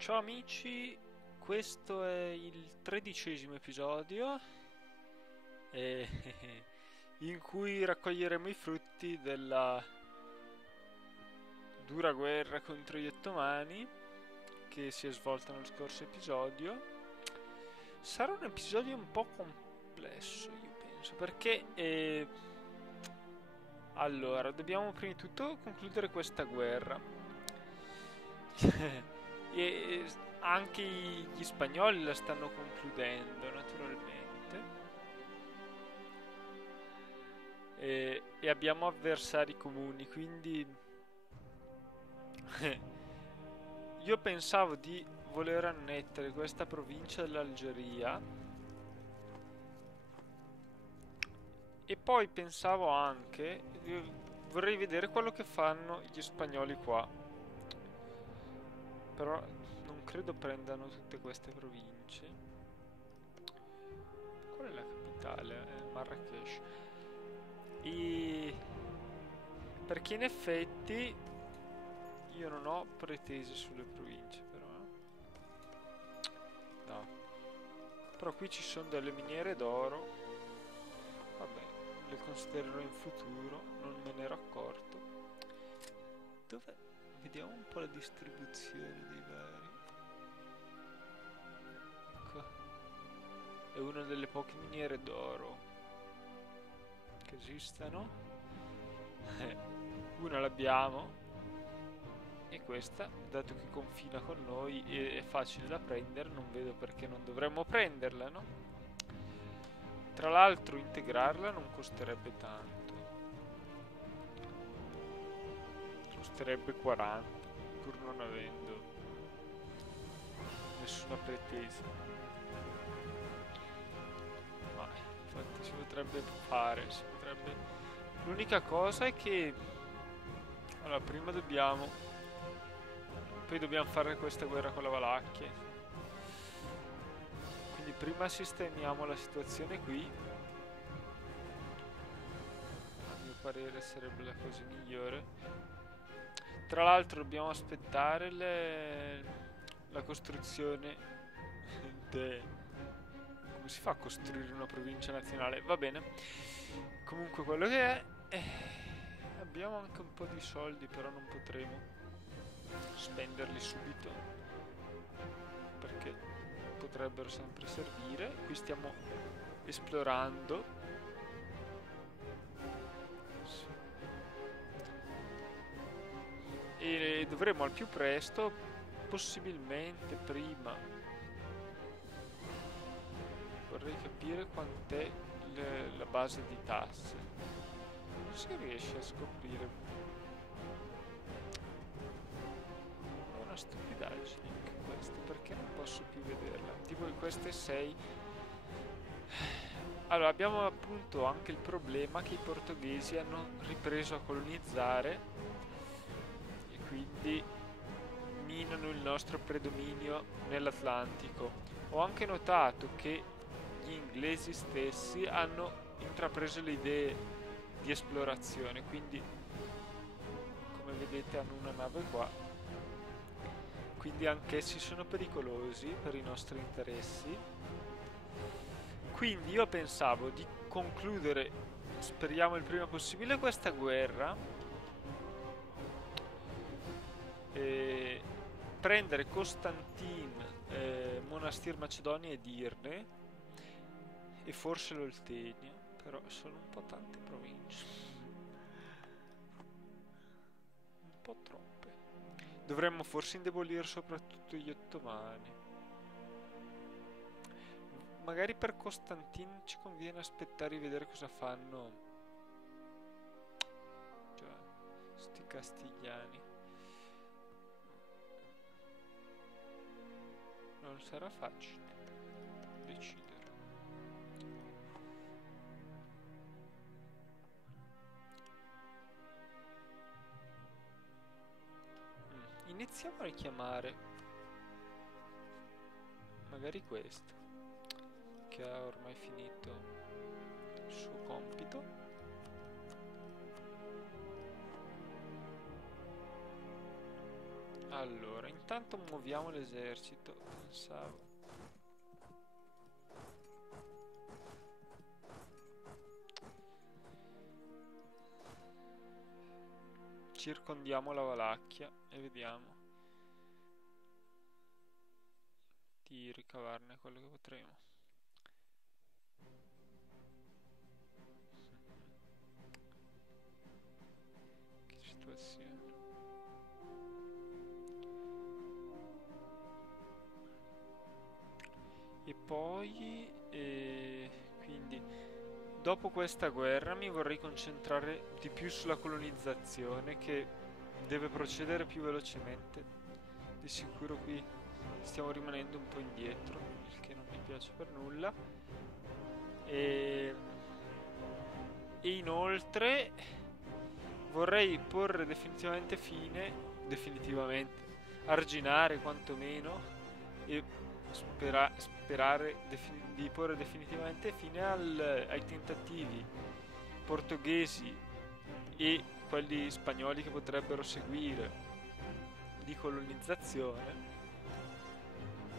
Ciao amici, questo è il 13° episodio eh, in cui raccoglieremo i frutti della dura guerra contro gli ottomani che si è svolta nello scorso episodio. Sarà un episodio un po' complesso, io penso, perché allora dobbiamo prima di tutto concludere questa guerra. E anche gli spagnoli la stanno concludendo, naturalmente. E abbiamo avversari comuni, quindi io pensavo di voler annettere questa provincia dell'Algeria e poi pensavo anche, vorrei vedere quello che fanno gli spagnoli qua. Però non credo prendano tutte queste province. Qual è la capitale? Marrakesh. E perché in effetti io non ho pretese sulle province, però. No. Però qui ci sono delle miniere d'oro. Vabbè, le considererò in futuro, non me ne ero accorto. Dov'è? Vediamo un po' la distribuzione dei vari. Ecco. È una delle poche miniere d'oro che esistano. Una l'abbiamo. E questa, dato che confina con noi e è facile da prendere, non vedo perché non dovremmo prenderla, no? Tra l'altro integrarla non costerebbe tanto. Costerebbe 40, pur non avendo nessuna pretesa. Ma infatti si potrebbe fare, si potrebbe. L'unica cosa è che allora prima dobbiamo poi dobbiamo fare questa guerra con la Valacchia. Quindi prima sistemiamo la situazione qui. A mio parere sarebbe la cosa migliore. Tra l'altro dobbiamo aspettare la costruzione come si fa a costruire una provincia nazionale? Va bene. Comunque quello che è. Abbiamo anche un po' di soldi, però non potremo spenderli subito perché potrebbero sempre servire. Qui stiamo esplorando. Sì. E dovremo al più presto, possibilmente prima. Vorrei capire quant'è la base di tasse. Non si riesce a scoprire. È una stupidaggine anche questa, perché non posso più vederla? Tipo queste 6. Allora, abbiamo appunto anche il problema che i portoghesi hanno ripreso a colonizzare e quindi minano il nostro predominio nell'Atlantico. Ho anche notato che gli inglesi stessi hanno intrapreso le idee di esplorazione, quindi come vedete hanno una nave qua, quindi anch'essi sono pericolosi per i nostri interessi. Quindi io pensavo di concludere, speriamo il prima possibile, questa guerra e prendere Costantin, Monastir Macedonia e Dirne e forse l'Oltenia, però sono un po' tante province, un po' troppe. Dovremmo forse indebolire soprattutto gli ottomani. Magari per Costantin ci conviene aspettare di vedere cosa fanno, cioè, sti castigliani. Non sarà facile decidere. Iniziamo a richiamare magari questo, che ha ormai finito il suo compito. Allora, intanto muoviamo l'esercito. Pensavo. Circondiamo la Valacchia e vediamo di ricavarne quello che potremo. Che situazione. E poi, quindi, dopo questa guerra mi vorrei concentrare di più sulla colonizzazione che deve procedere più velocemente. Di sicuro qui stiamo rimanendo un po' indietro, il che non mi piace per nulla. E, e inoltre vorrei porre definitivamente, arginare quantomeno e sperare di porre definitivamente fine ai tentativi portoghesi e quelli spagnoli che potrebbero seguire di colonizzazione,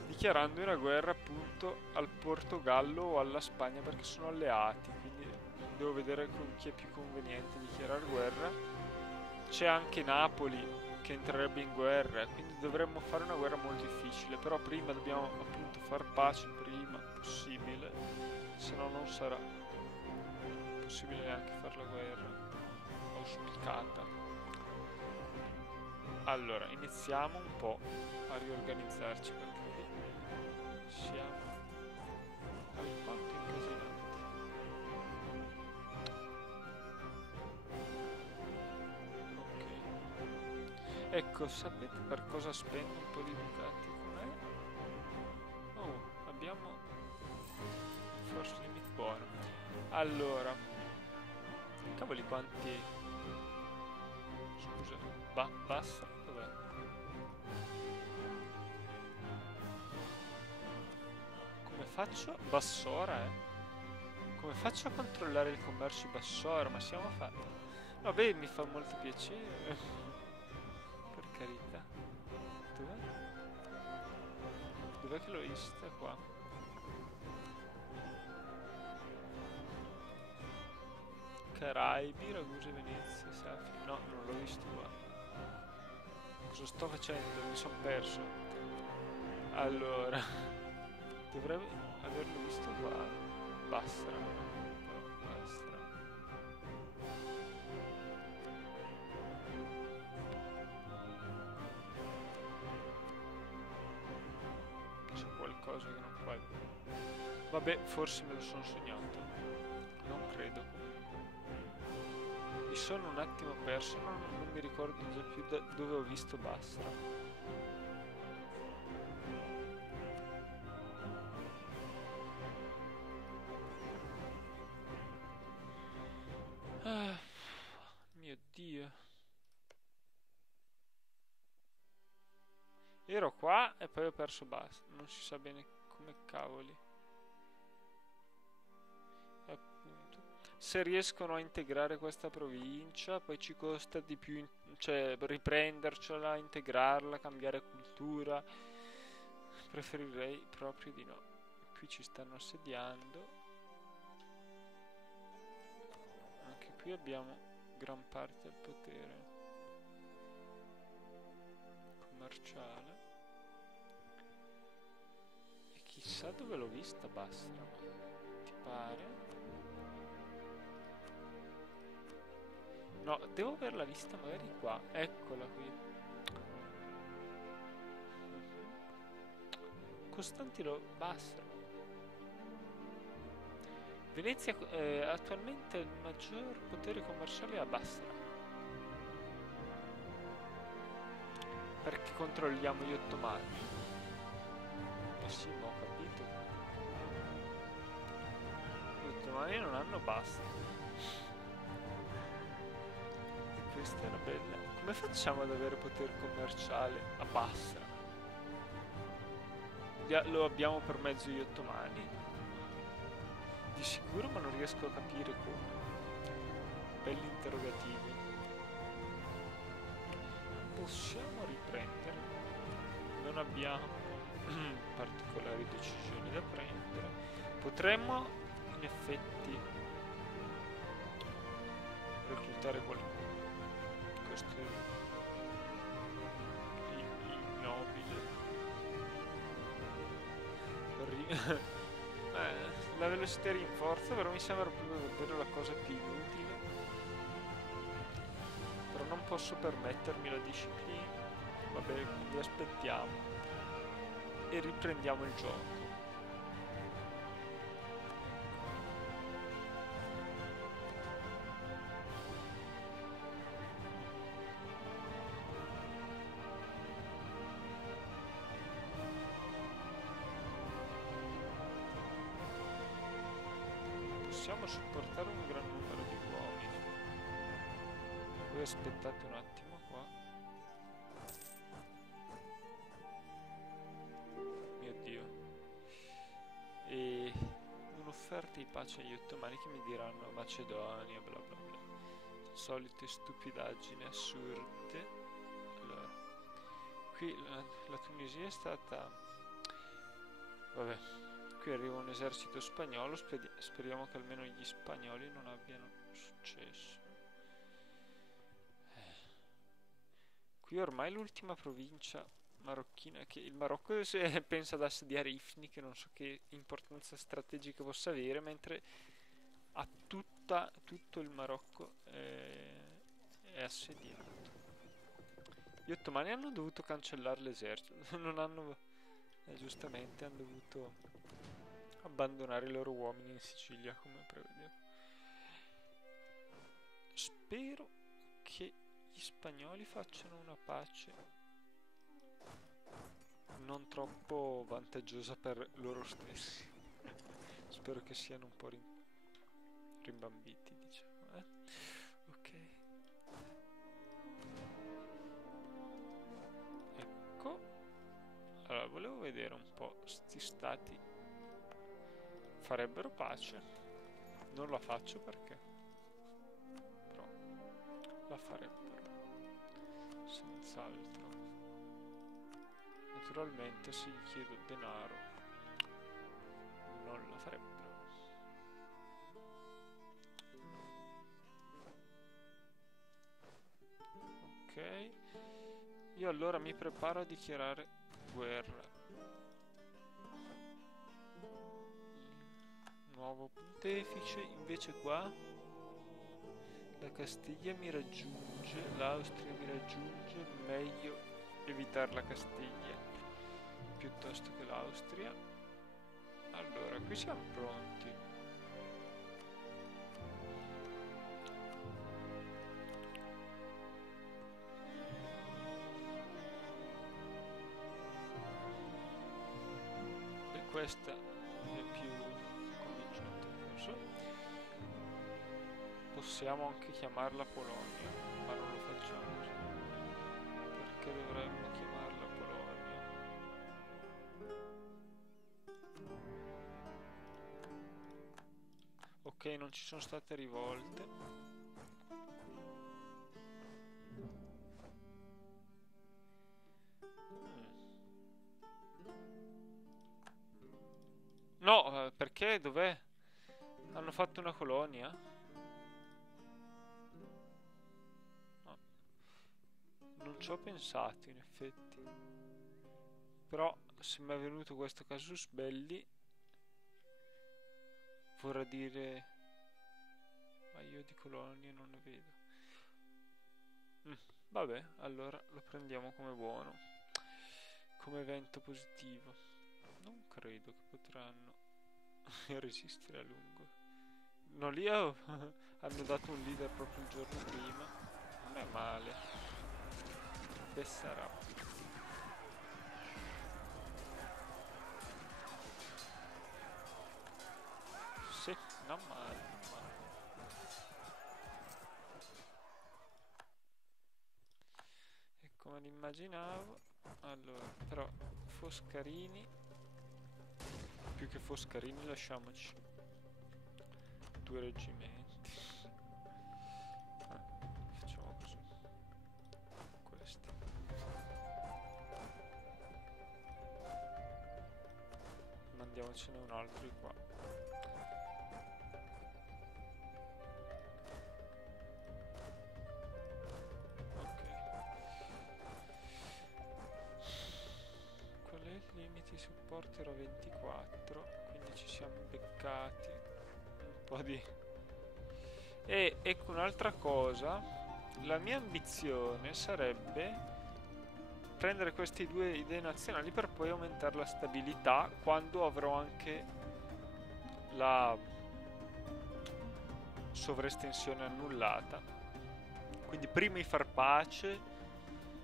dichiarando una guerra appunto al Portogallo o alla Spagna perché sono alleati, quindi devo vedere con chi è più conveniente dichiarare guerra. C'è anche Napoli che entrerebbe in guerra, quindi dovremmo fare una guerra molto difficile, però prima dobbiamo appunto far pace il prima possibile, se no non sarà possibile neanche fare la guerra auspicata. Allora, iniziamo un po' a riorganizzarci perché qui siamo alquanto incasinati. Ok. Ecco, sapete per cosa spendo un po' di ducati? Com'è? Oh, abbiamo force limit buono. Allora, cavoli quanti... Scusa, basta, dov'è? Come faccio? Bassora, Come faccio a controllare il commercio di Bassora? Ma siamo fatti. Vabbè, mi fa molto piacere. Per carità. Dov'è? Dov'è che l'ho vista qua? Caraibi, Ragusa, Venezia, Safi. No, non l'ho visto qua. Cosa sto facendo? Mi sono perso. Allora, dovrei averlo visto qua. Bastra, no? Bastra. C'è qualcosa che non va. Vabbè, forse me lo sono sognato. Non credo comunque. Mi sono un attimo perso, non mi ricordo già più dove ho visto Bastra. Ah, mio Dio. Ero qua e poi ho perso Bastra. Non si sa bene come cavoli. Appunto. Se riescono a integrare questa provincia, poi ci costa di più, cioè riprendercela, integrarla, cambiare cultura. Preferirei proprio di no. Qui ci stanno assediando. Anche qui abbiamo gran parte del potere commerciale. E chissà dove l'ho vista Bastra. Ti pare? No, devo averla vista magari qua. Eccola qui. Costantino Basra. Venezia attualmente il maggior potere commerciale è a Basra. Perché controlliamo gli ottomani? Sì, ma ho capito. Gli ottomani non hanno Basra. Questa è una bella. Come facciamo ad avere potere commerciale a Basra? Lo abbiamo per mezzo degli ottomani? Di sicuro, ma non riesco a capire come. Belli interrogativi. Possiamo riprendere. abbiamo particolari decisioni da prendere. Potremmo in effetti reclutare qualcuno. Questo è ignobile. La velocità rinforza, però mi sembra proprio davvero la cosa più inutile. Però non posso permettermi la disciplina. Vabbè, quindi aspettiamo e riprendiamo il gioco. Possiamo supportare un gran numero di uomini. Voi aspettate un attimo qua. Mio Dio. E un'offerta di pace agli ottomani che mi diranno Macedonia, bla bla bla. Solite stupidaggini assurde. Allora, qui la Tunisia è stata... Vabbè. Qui arriva un esercito spagnolo, speriamo che almeno gli spagnoli non abbiano successo. Qui ormai l'ultima provincia marocchina, che il Marocco pensa ad assediare Ifni, che non so che importanza strategica possa avere, mentre a tutto il Marocco è assediato. Gli ottomani hanno dovuto cancellare l'esercito, non hanno... giustamente hanno dovuto abbandonare i loro uomini in Sicilia, come prevedevo. Spero che gli spagnoli facciano una pace non troppo vantaggiosa per loro stessi. Spero che siano un po' rimbambiti, diciamo. Ok. Ecco. Allora, volevo vedere un po' sti stati farebbero pace. Non la faccio perché, però la farebbero senz'altro. Naturalmente se gli chiedo denaro non la farebbero. Ok, io allora mi preparo a dichiarare guerra. Nuovo pontefice, invece qua la Castiglia mi raggiunge, l'Austria mi raggiunge, meglio evitare la Castiglia piuttosto che l'Austria. Allora, qui siamo pronti. E questa è più convincente, forse. Possiamo anche chiamarla Polonia, ma non lo facciamo così. Perché dovremmo chiamarla Polonia? Ok, non ci sono state rivolte. No, perché? Dov'è? Hanno fatto una colonia? No. Non ci ho pensato, in effetti. Però, se mi è venuto questo casus belli, vorrà dire... Ma io di colonie non ne vedo. Vabbè, allora lo prendiamo come buono. Come evento positivo. Non credo che potranno resistere a lungo. No, lì hanno dato un leader proprio il giorno prima. Non è male. Bessarà. Sì, non male, non male. E come l'immaginavo. Allora, però Foscarini, più che Foscarini lasciamoci 2 reggimenti. Facciamo così. Questi. no, ce n'è un altro di qua. Ok. Qual è il limite di supporto? Era 24, quindi ci siamo beccati un po' di... E ecco un'altra cosa, la mia ambizione sarebbe prendere queste due idee nazionali per poi aumentare la stabilità quando avrò anche la sovraestensione annullata. Quindi prima di far pace,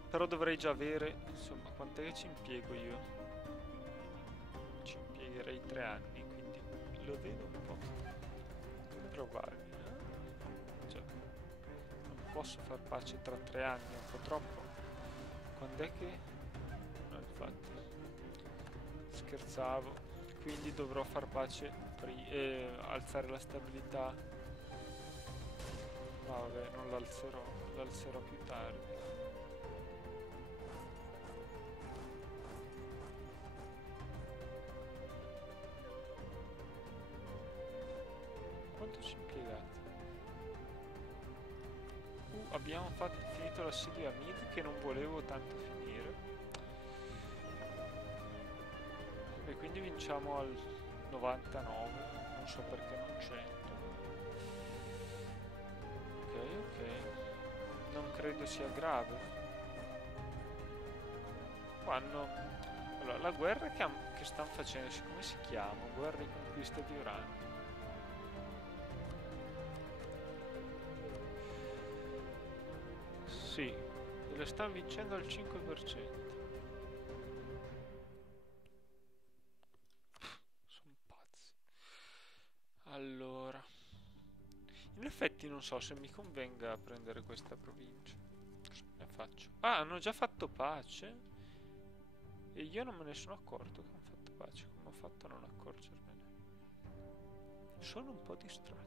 però dovrei già avere, insomma, quant'è che ci impiego io? Ci impiegherei 3 anni, quindi lo vedo un po' improbabile. Cioè, non posso far pace tra 3 anni, è un po' troppo. Quando è che... No, infatti, scherzavo. Quindi dovrò far pace alzare la stabilità. Ma vabbè, non l'alzerò più tardi. Quanto ci impiegate? Abbiamo finito l'assedio a Mid che non volevo tanto finire. E quindi vinciamo al 99, non so perché non 100. Ok. Non credo sia grave. Quando... Allora, la guerra che stanno facendo, come si chiama? Guerra di conquista di uranio. Sì, lo stanno vincendo al 5%. Sono pazzi. Allora, in effetti non so se mi convenga prendere questa provincia. Cosa ne faccio? Ah, hanno già fatto pace? E io non me ne sono accorto che hanno fatto pace. Come ho fatto a non accorgermene? Sono un po' distratto.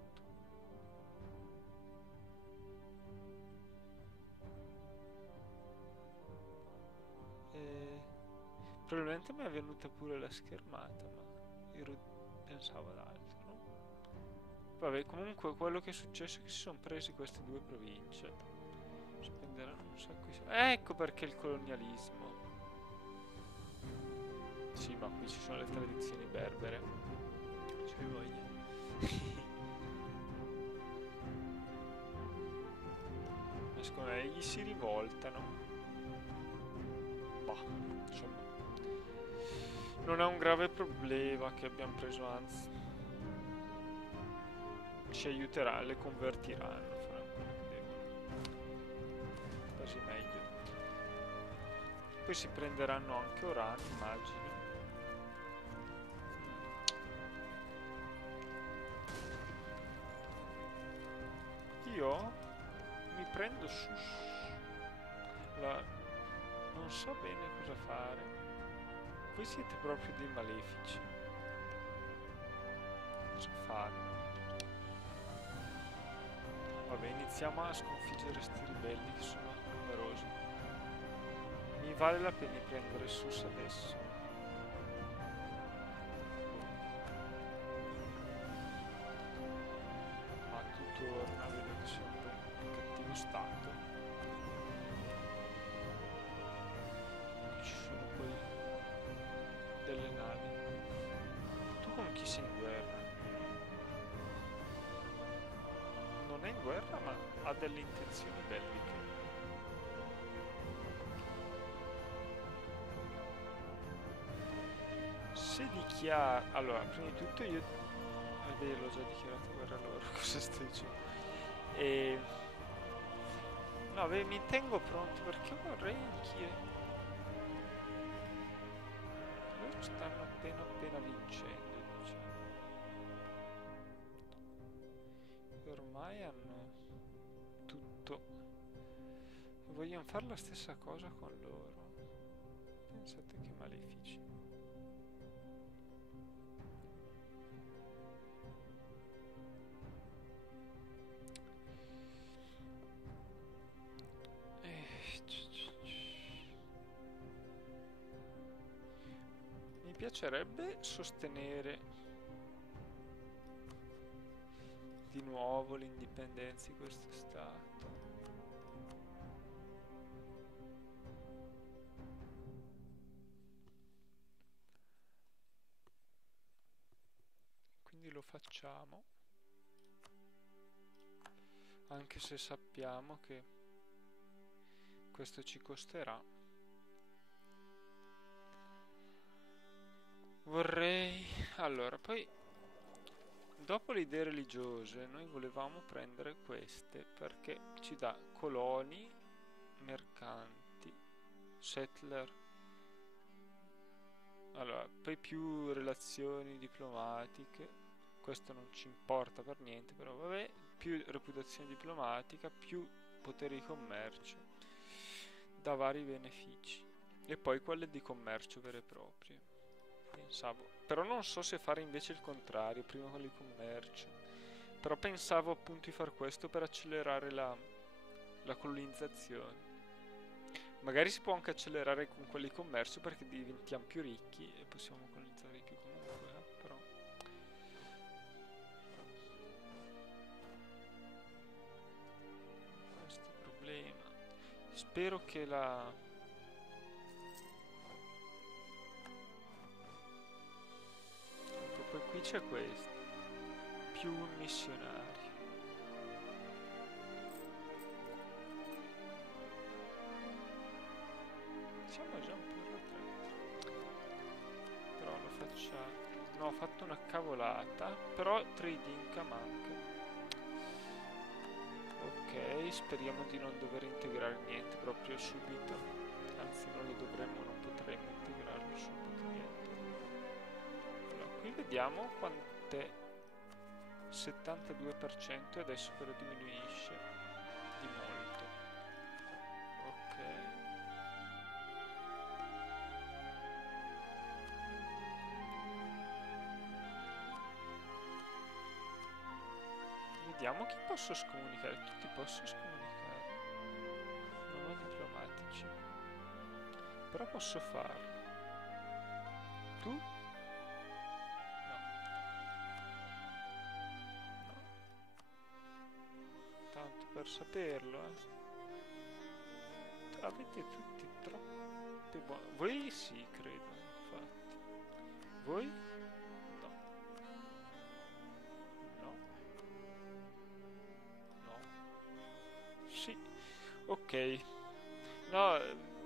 Probabilmente mi è venuta pure la schermata, ma pensavo ad altro. Vabbè, comunque quello che è successo è che si sono presi queste due province. Spenderanno un sacco di soldi. Ecco perché il colonialismo. Sì, ma qui ci sono le tradizioni berbere. C'hai voglia. Ma secondo me gli si rivoltano. Bah, insomma. Non è un grave problema che abbiamo preso, anzi. Ci aiuterà, le convertiranno, faranno quello che devono. Quasi meglio. Poi si prenderanno anche Oran, immagino. Io mi prendo Sus. Non so bene cosa fare. Voi siete proprio dei malefici. Cosa fanno? Vabbè, iniziamo a sconfiggere sti ribelli che sono numerosi. Mi vale la pena di prendere Sus adesso. Ma tu torna, vedo che sei un po' in cattivo stato. Ci sono poi delle navi. Tu con chi sei in guerra? Non è in guerra, ma ha delle intenzioni belliche. Se dichiara... Allora, prima di tutto io... Vabbè, l'ho già dichiarato guerra a loro, cosa stai dicendo? E... No, beh, mi tengo pronto perché vorrei anch'io... Loro stanno appena vincendo, diciamo. E ormai hanno tutto. Vogliono fare la stessa cosa con loro. Pensate che malefici. Mi piacerebbe sostenere di nuovo l'indipendenza di questo stato. Quindi lo facciamo, anche se sappiamo che questo ci costerà. Vorrei... Allora, poi dopo le idee religiose noi volevamo prendere queste perché ci dà coloni, mercanti, settler. Allora, poi più relazioni diplomatiche, questo non ci importa per niente, però vabbè, più reputazione diplomatica, più potere di commercio, da vari benefici. E poi quelle di commercio vere e proprie. Pensavo, però non so se fare invece il contrario, prima quelli di commercio. Però pensavo appunto di far questo per accelerare la colonizzazione. Magari si può anche accelerare con quelli di commercio perché diventiamo più ricchi e possiamo colonizzare di più comunque, però. Questo è il problema. Spero che ecco, poi qui c'è questo. Più un missionario. Siamo già un po' in retro. Però lo facciamo. No, ho fatto una cavolata. Però trading manca. Ok, speriamo di non dover integrare niente proprio subito. Anzi, non lo dovremmo, non potremmo integrarlo subito niente. Allora, qui vediamo quant'è. 72% e adesso però diminuisce di molto. Ok. Vediamo chi posso scomunicare. Tutti posso scomunicare. Non ho diplomatici. Però posso farlo. Tu? No. Tanto per saperlo, avete tutti troppe buone. Voi sì, credo, infatti. Voi? No. No. No. Sì. Ok. No,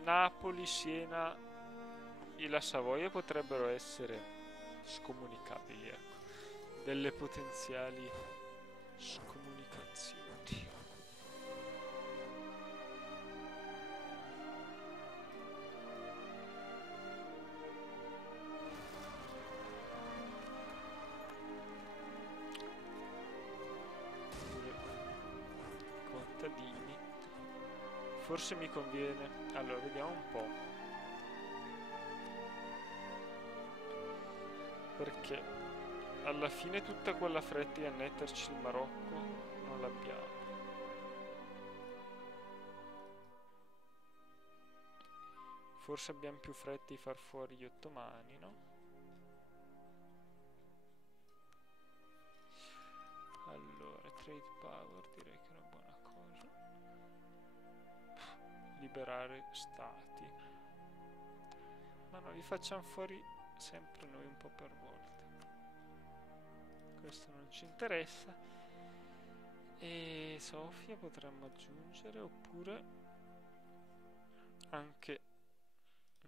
Napoli, Siena e la Savoia potrebbero essere scomunicabili, ecco. Delle potenziali scomunicazioni. Contadini. Forse mi conviene. Allora, vediamo un po'. Perché alla fine tutta quella fretta di annetterci il Marocco non l'abbiamo. Forse abbiamo più fretta di far fuori gli ottomani, no? Allora, trade power direi che è una buona cosa. Liberare stati. Ma no, li facciamo fuori sempre noi un po' per volta. Questo non ci interessa. E Sofia potremmo aggiungere, oppure anche...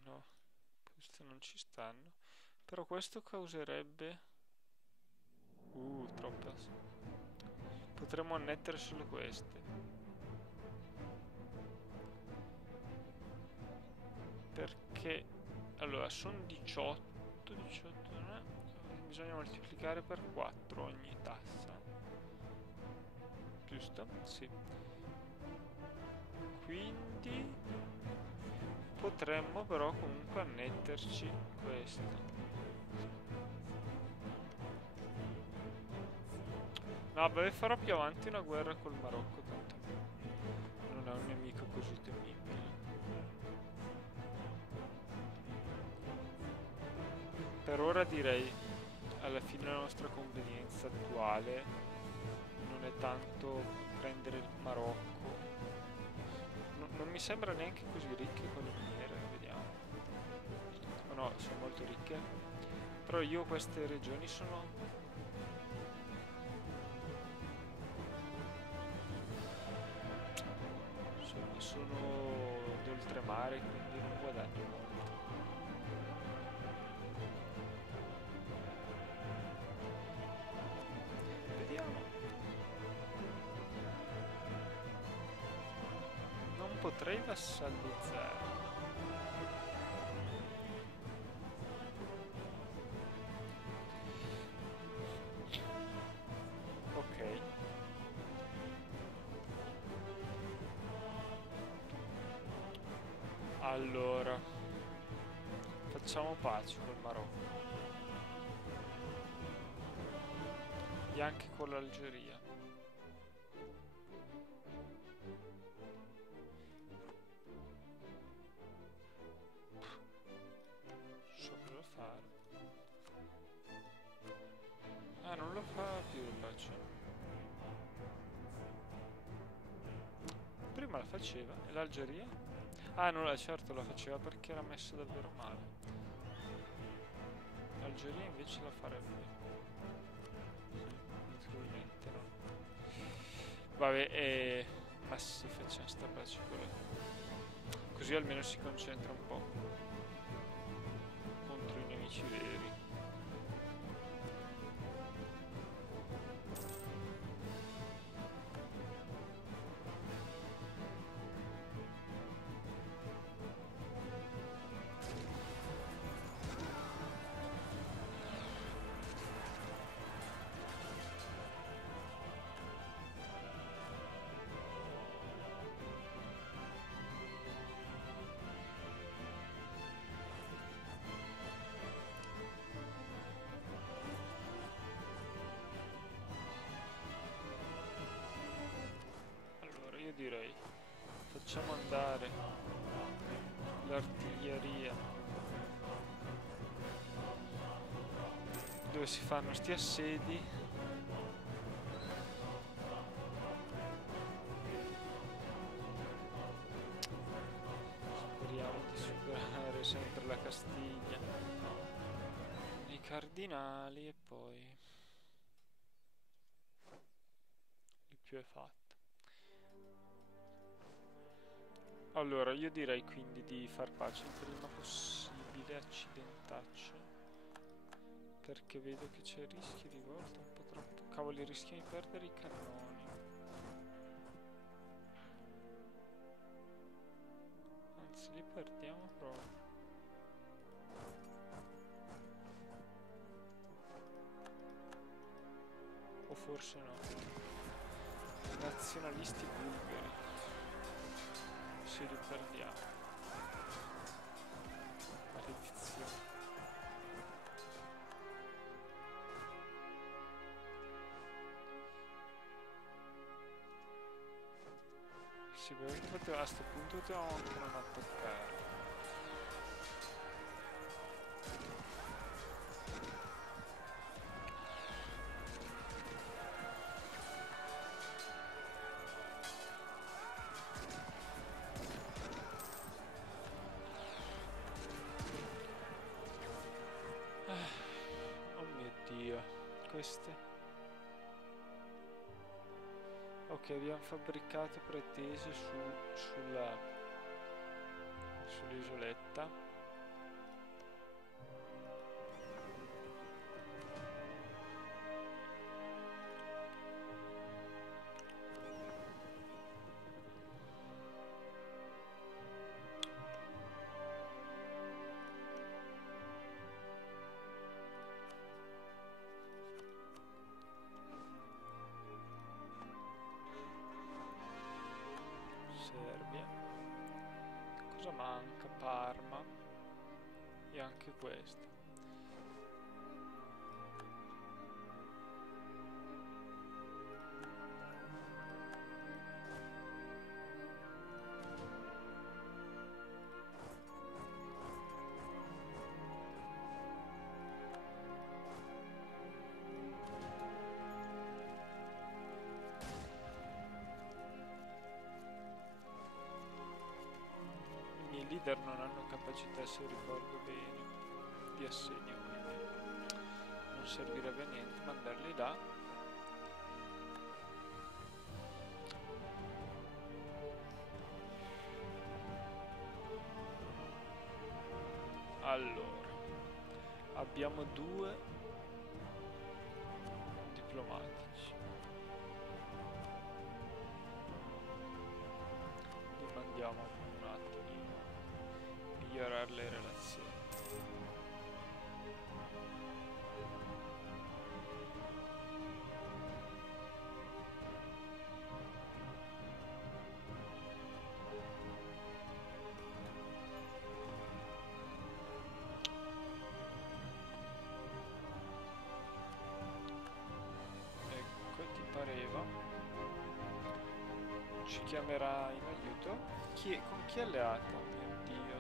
no, queste non ci stanno. Però questo causerebbe... troppa... potremmo annettere solo queste. Perché... allora, sono 18, non è? Bisogna moltiplicare per 4 ogni tassa. Giusto? Sì. Quindi potremmo però comunque annetterci questo. No, beh, farò più avanti una guerra col Marocco, tanto non è un nemico così temibile. Per ora direi, alla fine la nostra convenienza attuale non è tanto prendere il Marocco. Non mi sembra neanche così ricche con le miniere, vediamo. Oh no, sono molto ricche. Però io queste regioni sono d'oltremare, quindi non guadagno molto. Vediamo. Non potrei vassalizzare. Ok. Allora, facciamo pace col Marocco e anche con l'Algeria. So cosa fare. Ah, non lo fa più il bacio. Prima la faceva. E l'Algeria? Ah, no, certo la faceva perché era messa davvero male. L'Algeria invece la farebbe. Naturalmente no. Vabbè, ma sì, facciamo sta pace con così almeno si concentra un po' contro i nemici veri. Allora io direi facciamo andare l'artiglieria dove si fanno sti assedi. Speriamo di superare sempre la Castiglia, i cardinali e poi il più è fatto. Allora io direi quindi di far pace il prima possibile, accidentaccio, perché vedo che c'è rischio di volta un po' troppo. Cavoli, rischiamo di perdere i cannoni. Anzi, li perdiamo proprio. O forse no. Nazionalisti bulgari. Sì, li perdiamo. Maledizione. Sì, perché a sto punto potevamo anche non attaccare. Oh mio Dio, queste. Ok, abbiamo fabbricato pretese sull'isoletta. Serbia. Cosa manca? Parma. E anche questo. leader non hanno capacità, se ricordo bene, di assedio, quindi non servirebbe a niente mandarli là. Allora, abbiamo 2 diplomatici. Li mandiamo un attimino a migliorare le relazioni. Ci chiamerà in aiuto? Con chi è alleato? Mio Dio.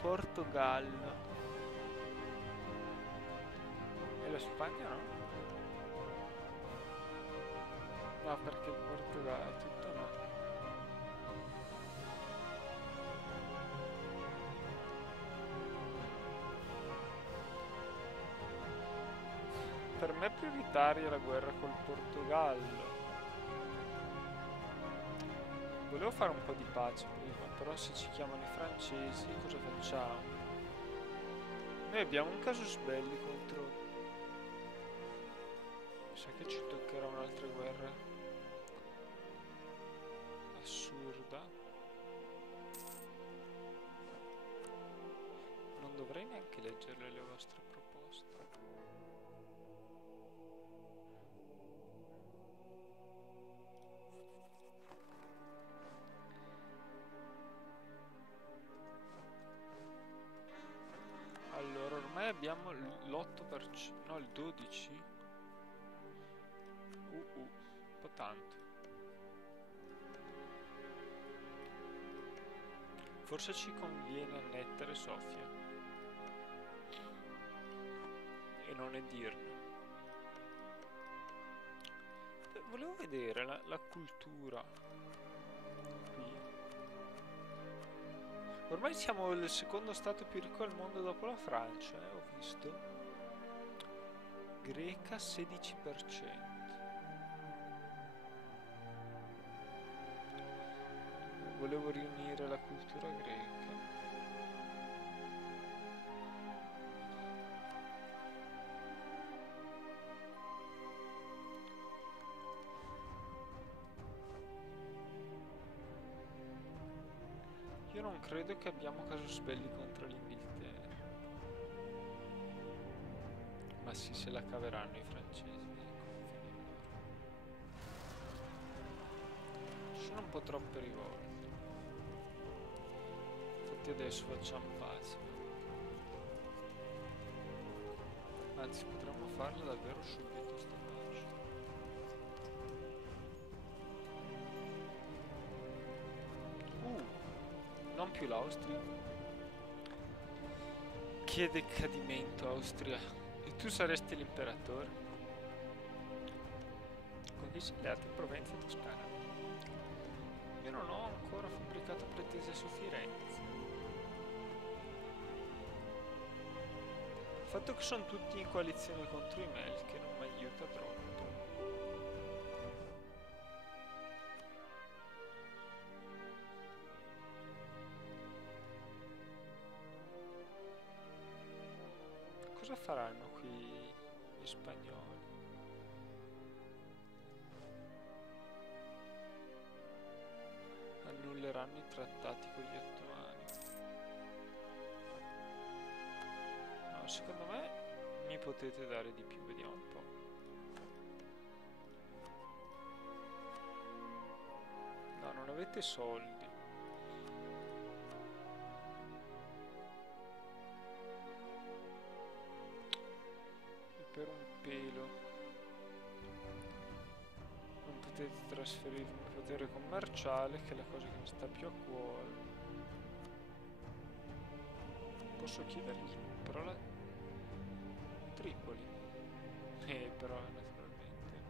Portogallo. E la Spagna no? No, perché il Portogallo è tutto no. Per me è prioritaria la guerra col Portogallo. Volevo fare un po' di pace prima, però se ci chiamano i francesi cosa facciamo? Noi abbiamo un casus belli contro... Mi sa che ci toccherà un'altra guerra assurda. Non dovrei neanche leggerle le vostre proposte. Allora, ormai abbiamo l'8%, no, il 12%. Un po' tanto. Forse ci conviene annettere Sofia. E non è dirne. Volevo vedere la cultura. Qui. Ormai siamo il secondo stato più ricco al mondo dopo la Francia, ho visto. Greca 16%. Volevo riunire la cultura greca. Io non credo che abbiamo casus belli contro l'Inghilterra. Ma sì, se la caveranno i francesi nei confini loro. Sono un po' troppe rivolte. Infatti adesso facciamo pace. Anzi, potremmo farla davvero subito sta pace. Non più l'Austria. Che decadimento, Austria. E tu saresti l'imperatore? Con chi sei alleato in Provenza e Toscana? Io non ho ancora fabbricato pretese su Firenze. Il fatto che sono tutti in coalizione contro i Mel che non mi aiuta troppo. Cosa faranno qui gli spagnoli? Annulleranno i trattati con gli ottomani. No, secondo me mi potete dare di più, vediamo un po'. No, non avete soldi. Per un pelo non potete trasferirmi il potere commerciale, che è la cosa che mi sta più a cuore. Posso chiedergli però la Tripoli, però naturalmente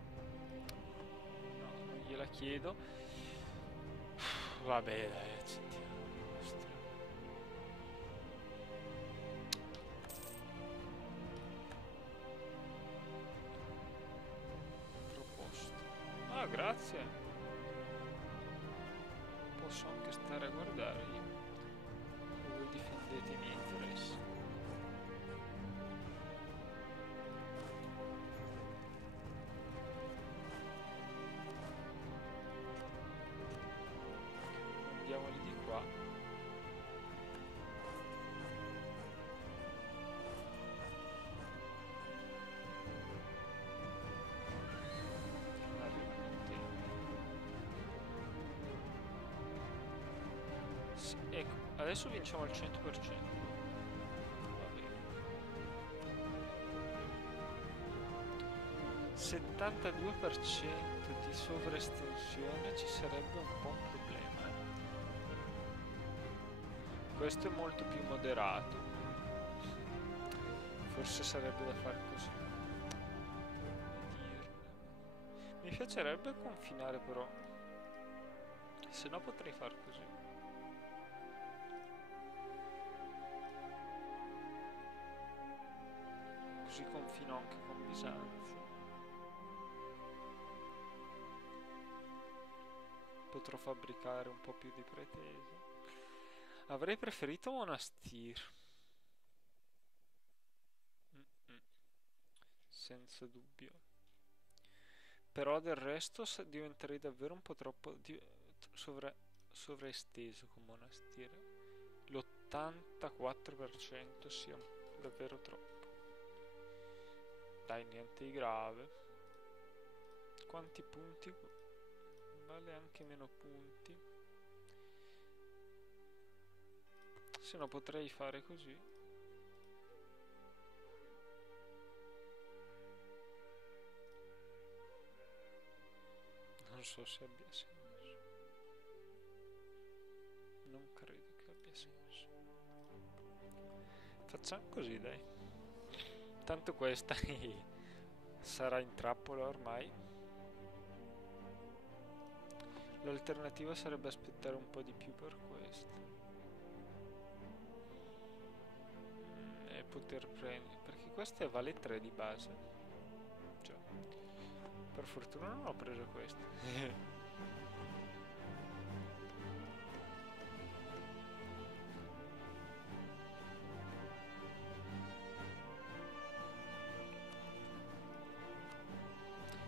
no, non gliela chiedo. Vabbè, dai, accettiamo questo. grazie. Posso anche stare a guardare io. E voi difendete i miei interessi. Andiamoli di qua. Non arrivano in tempo. Ecco, adesso vinciamo al 100%. Va bene. 72% di sovraestensione, ci sarebbe un po' un problema. Questo è molto più moderato. Forse sarebbe da fare così. Mi piacerebbe confinare però. Se no potrei far così. Così confino anche con Bisanzio. Potrò fabbricare un po' più di pretese. Avrei preferito Monastir. Senza dubbio. Però del resto diventerei davvero un po' troppo sovraesteso con Monastir. L'84% sia davvero troppo. Dai, niente di grave. Quanti punti? Vale anche meno punti. Se no potrei fare così. Non so se abbia senso. Non credo che abbia senso. Facciamo così, dai. Tanto questa sarà in trappola ormai. L'alternativa sarebbe aspettare un po' di più per questo. E poter prendere. Perché questa vale 3 di base. Cioè, per fortuna non ho preso questo.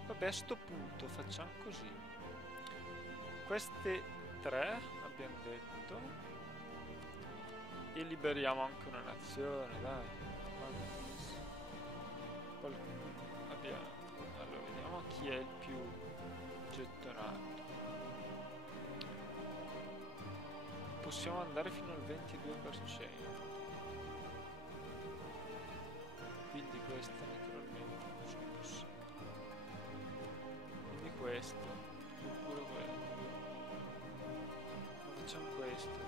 Vabbè, a sto punto facciamo così. Queste 3 abbiamo detto. E liberiamo anche una nazione, dai. Abbiamo. Allora, vediamo chi è il più gettonato. Possiamo andare fino al 22%. Quindi questa naturalmente non sono possibile. Quindi questo, oppure quello. Ma facciamo questo,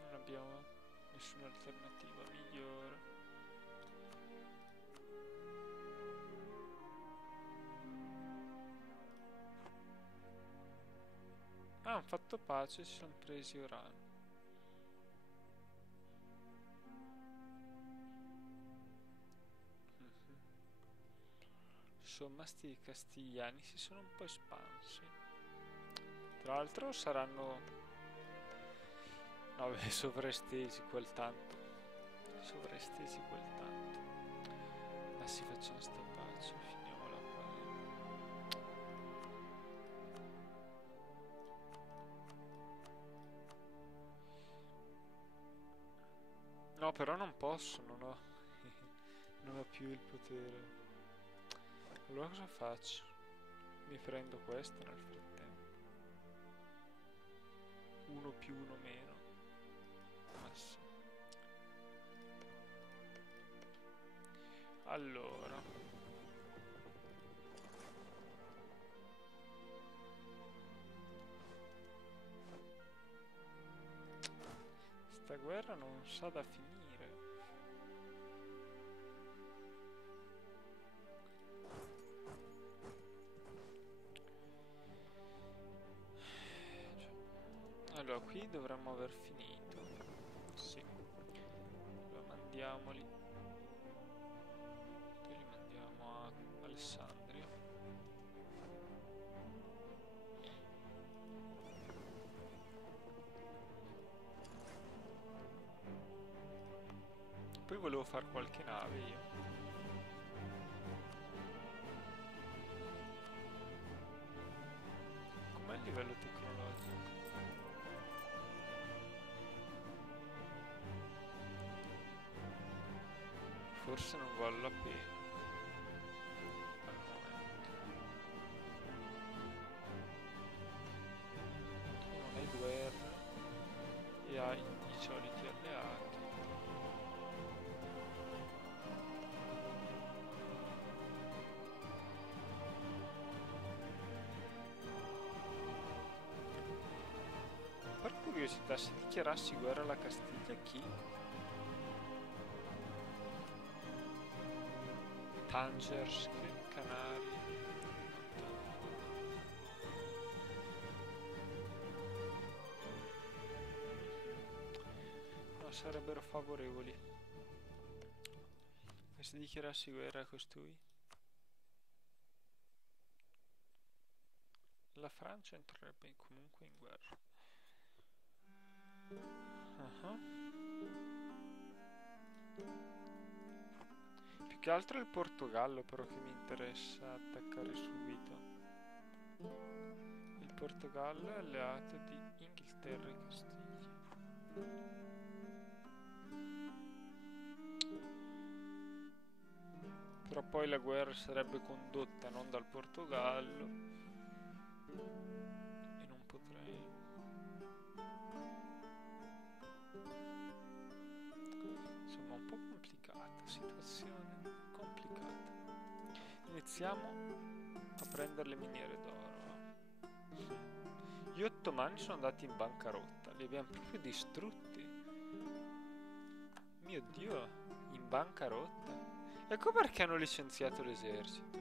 Non abbiamo nessuna alternativa migliore. Ah, hanno fatto pace, si sono presi Orano. Insomma, sti castigliani si sono un po' espansi. Tra l'altro saranno... No, beh, sovraestesi quel tanto. Sovraestesi quel tanto. Ma si facciamo sta pace, finiamola qua. No, però non posso, non ho... non ho più il potere. Allora cosa faccio? Mi prendo questo nel frattempo. 1 più 1 meno. Ma sì. Allora. Sta guerra non sa da finire. Allora, qui dovremmo aver finito. Sì. Allora, mandiamoli. Poi li mandiamo a Alessandria. Poi volevo fare qualche nave io. Com'è il livello tecnologico? Forse non vale la pena al momento. Tu non hai guerra e hai i soliti alleati. Per curiosità, se dichiarassi guerra alla Castiglia, chi? Tangers, Canari. No, sarebbero favorevoli. E se dichiarassi guerra a costui? La Francia entrerebbe comunque in guerra. Più che altro è il Portogallo però che mi interessa attaccare subito. Il Portogallo è alleato di Inghilterra e Castiglia. Però poi la guerra sarebbe condotta non dal Portogallo e non potrei. Insomma, un po' complicata, situazione complicata. Iniziamo a prendere le miniere d'oro. Gli ottomani sono andati in bancarotta, li abbiamo proprio distrutti. Mio Dio, in bancarotta. Ecco perché hanno licenziato l'esercito.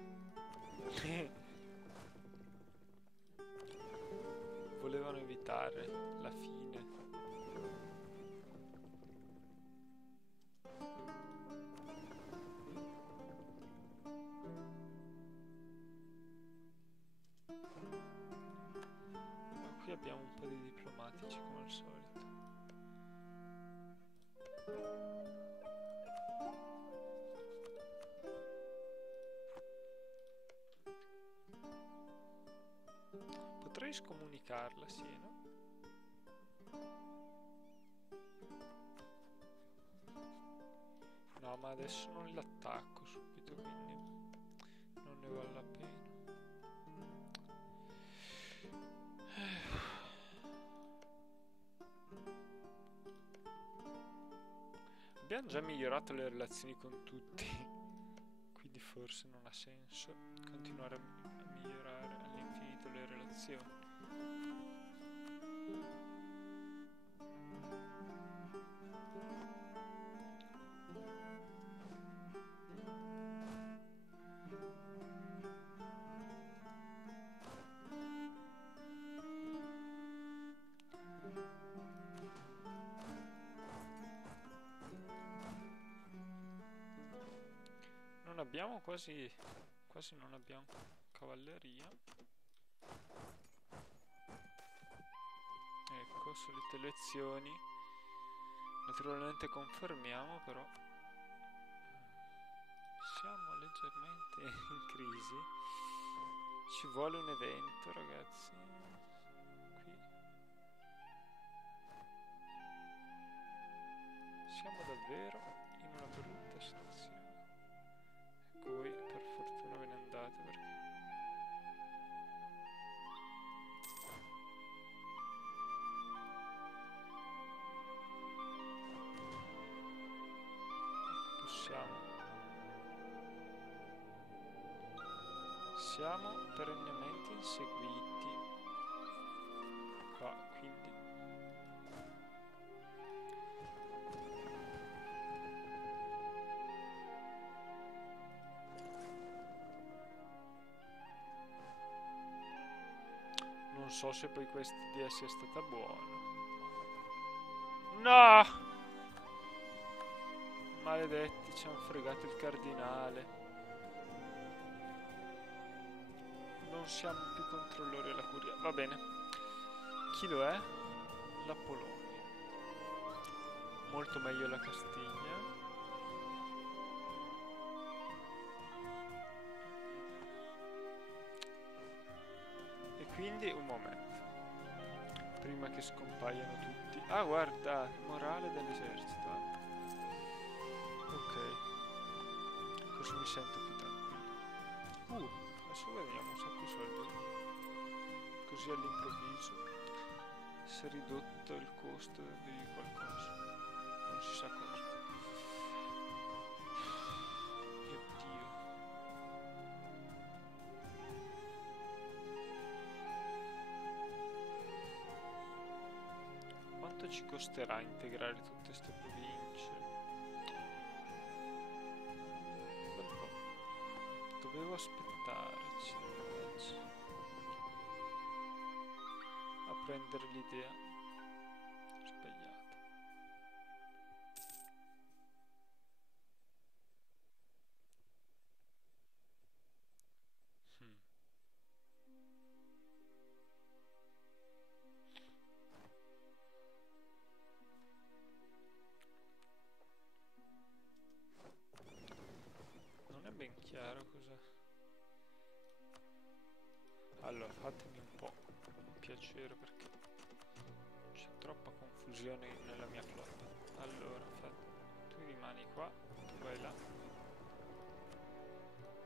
Volevano evitare la fine. Ma qui abbiamo un po' di diplomatici come al solito. Potrei scomunicarla, Siena. No, ma adesso non l'attacco subito, quindi non ne vale la pena. Abbiamo già migliorato le relazioni con tutti, quindi forse non ha senso continuare a migliorare all'infinito le relazioni. Non abbiamo quasi non abbiamo cavalleria. Ecco, solite elezioni. Naturalmente confermiamo, però siamo leggermente in crisi. Ci vuole un evento, ragazzi. Qui siamo davvero in una brutta situazione. Ecco, voi per fortuna ve ne andate perché siamo perennemente inseguiti qua, quindi non so se poi questa idea sia stata buona. No! Maledetti, ci hanno fregato il cardinale. Non siamo più controllori alla curia. Va bene. Chi lo è? La Polonia. Molto meglio la Castiglia. E quindi un momento. Prima che scompaiano tutti. Ah, guarda, il morale dell'esercito. Ok. Così mi sento più tranquillo. Adesso guadagniamo un sacco di soldi. Così all'improvviso si è ridotto il costo di qualcosa. Non si sa cosa. Mio Dio. Quanto ci costerà integrare tutte queste province? Bel po'. Dovevo aspettarci invece a prendere l'idea sbagliata. Non è ben chiaro cosa. Allora, fatemi un po' un piacere perché c'è troppa confusione nella mia flotta. Allora, tu rimani qua, tu vai là,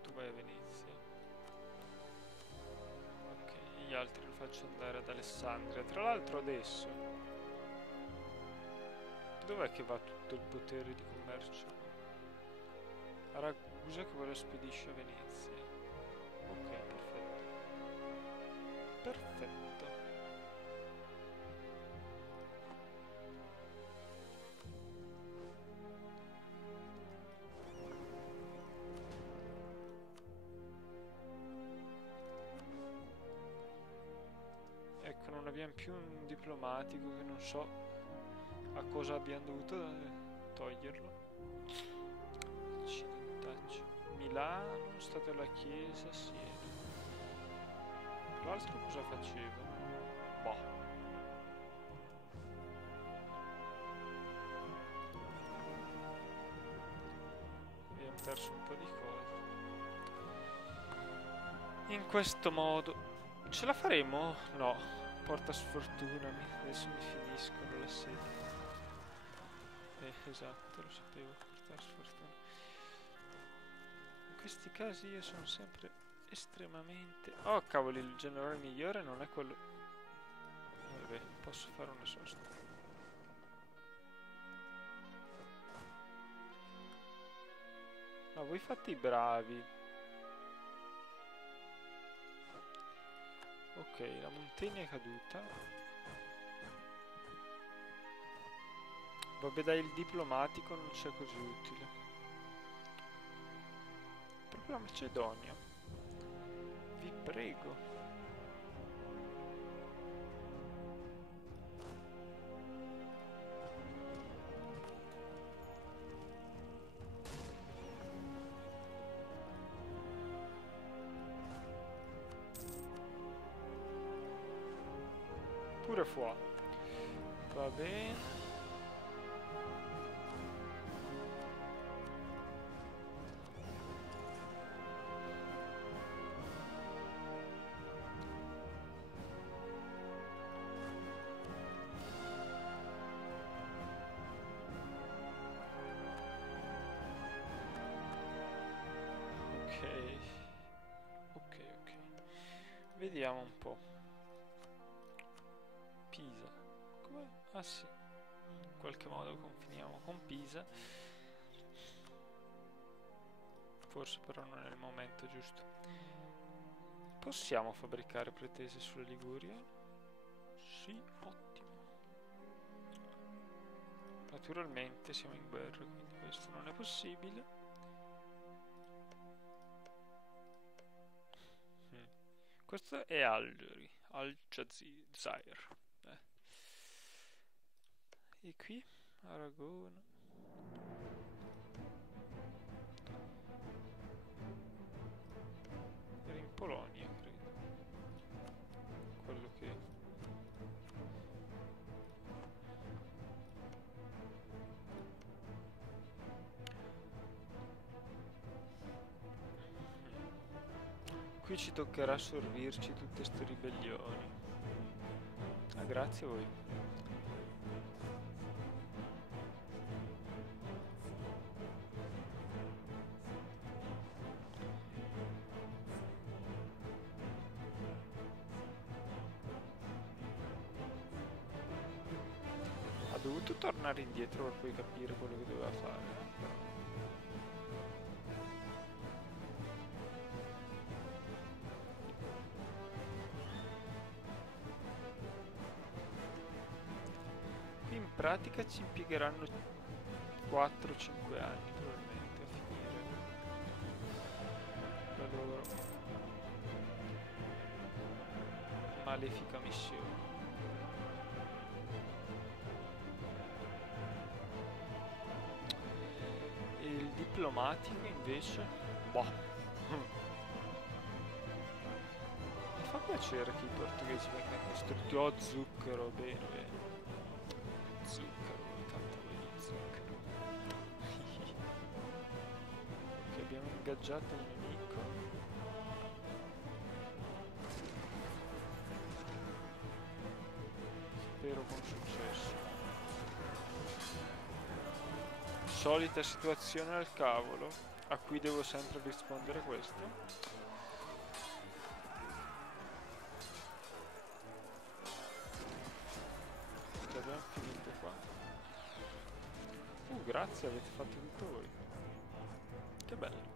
tu vai a Venezia. Ok, gli altri li faccio andare ad Alessandria. Tra l'altro adesso, dov'è che va tutto il potere di commercio? A Ragusa che vuole spedisce a Venezia. Ok, perfetto. Perfetto. Ecco, non abbiamo più un diplomatico che non so a cosa abbiamo dovuto toglierlo. Accidentaccio. Milano, Stato della Chiesa, Siena. L'altro cosa faceva? Boh. Abbiamo perso un po' di cose. In questo modo ce la faremo? No. Porta sfortuna. Adesso mi finiscono la sede. Esatto, lo sapevo. Porta sfortuna. In questi casi io sono sempre estremamente... Oh cavoli, il generale migliore non è quello... Vabbè, posso fare una sosta. No, voi fate i bravi. Ok, la montagna è caduta. Vabbè dai, il diplomatico non c'è così utile. Proprio la Macedonia. Vi prego. Pure fuori. Va bene. Ok. Vediamo un po'. Pisa. Come? Ah sì. In qualche modo confiniamo con Pisa. Forse però non è il momento giusto. Possiamo fabbricare pretese sulla Liguria? Sì, ottimo. Naturalmente siamo in guerra, quindi questo non è possibile. Questo è Algeri, Al Jazeera. E qui Aragona. Era in Polonia, credo. Quello che... Qui ci toccherà assorbirci tutte queste ribellioni. Ah, grazie a voi. Ha dovuto tornare indietro per poi capire quello che doveva fare, però. Qui in pratica ci impiegheranno 4-5 anni probabilmente a finire la loro malefica missione. E il diplomatico invece, boh, mi fa piacere che i portoghesi vengano costruiti. Oh, zucchero, bene, bene. Zucchero, tanto voglio zucchero. Ok, abbiamo ingaggiato il nemico. Spero con successo. Solita situazione al cavolo, a cui devo sempre rispondere questo. Già abbiamo finito qua. Grazie, avete fatto tutto voi. Che bello.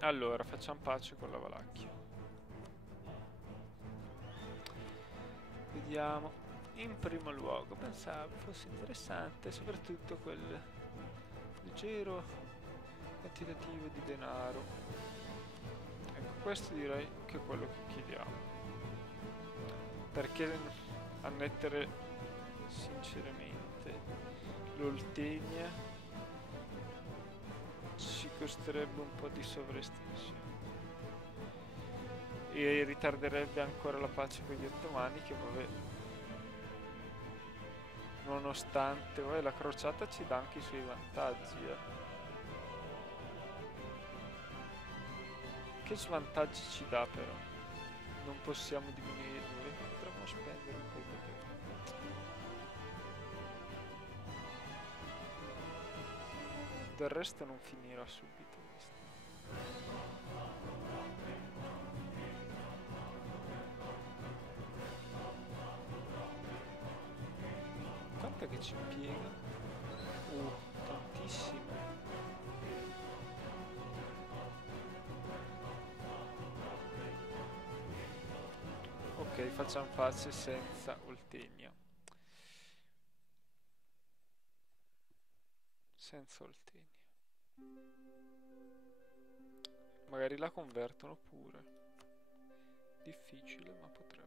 Allora, facciamo pace con la Valacchia. Vediamo. In primo luogo pensavo fosse interessante soprattutto quel leggero quantitativo di denaro. Ecco, questo direi che è quello che chiediamo. Perché annettere sinceramente l'Oltenia ci costerebbe un po' di sovraestensione e ritarderebbe ancora la pace con gli ottomani, che vabbè, nonostante la crociata ci dà anche i suoi vantaggi, Che svantaggi ci dà però? Non possiamo diminuirlo, potremmo spendere un po' di potere. Del resto non finirà subito questo. Quanto che ci impiega? Tantissimo. Ok, facciamo pace senza Oltenia. Senza Oltenia. Magari la convertono pure. Difficile, ma potrebbe.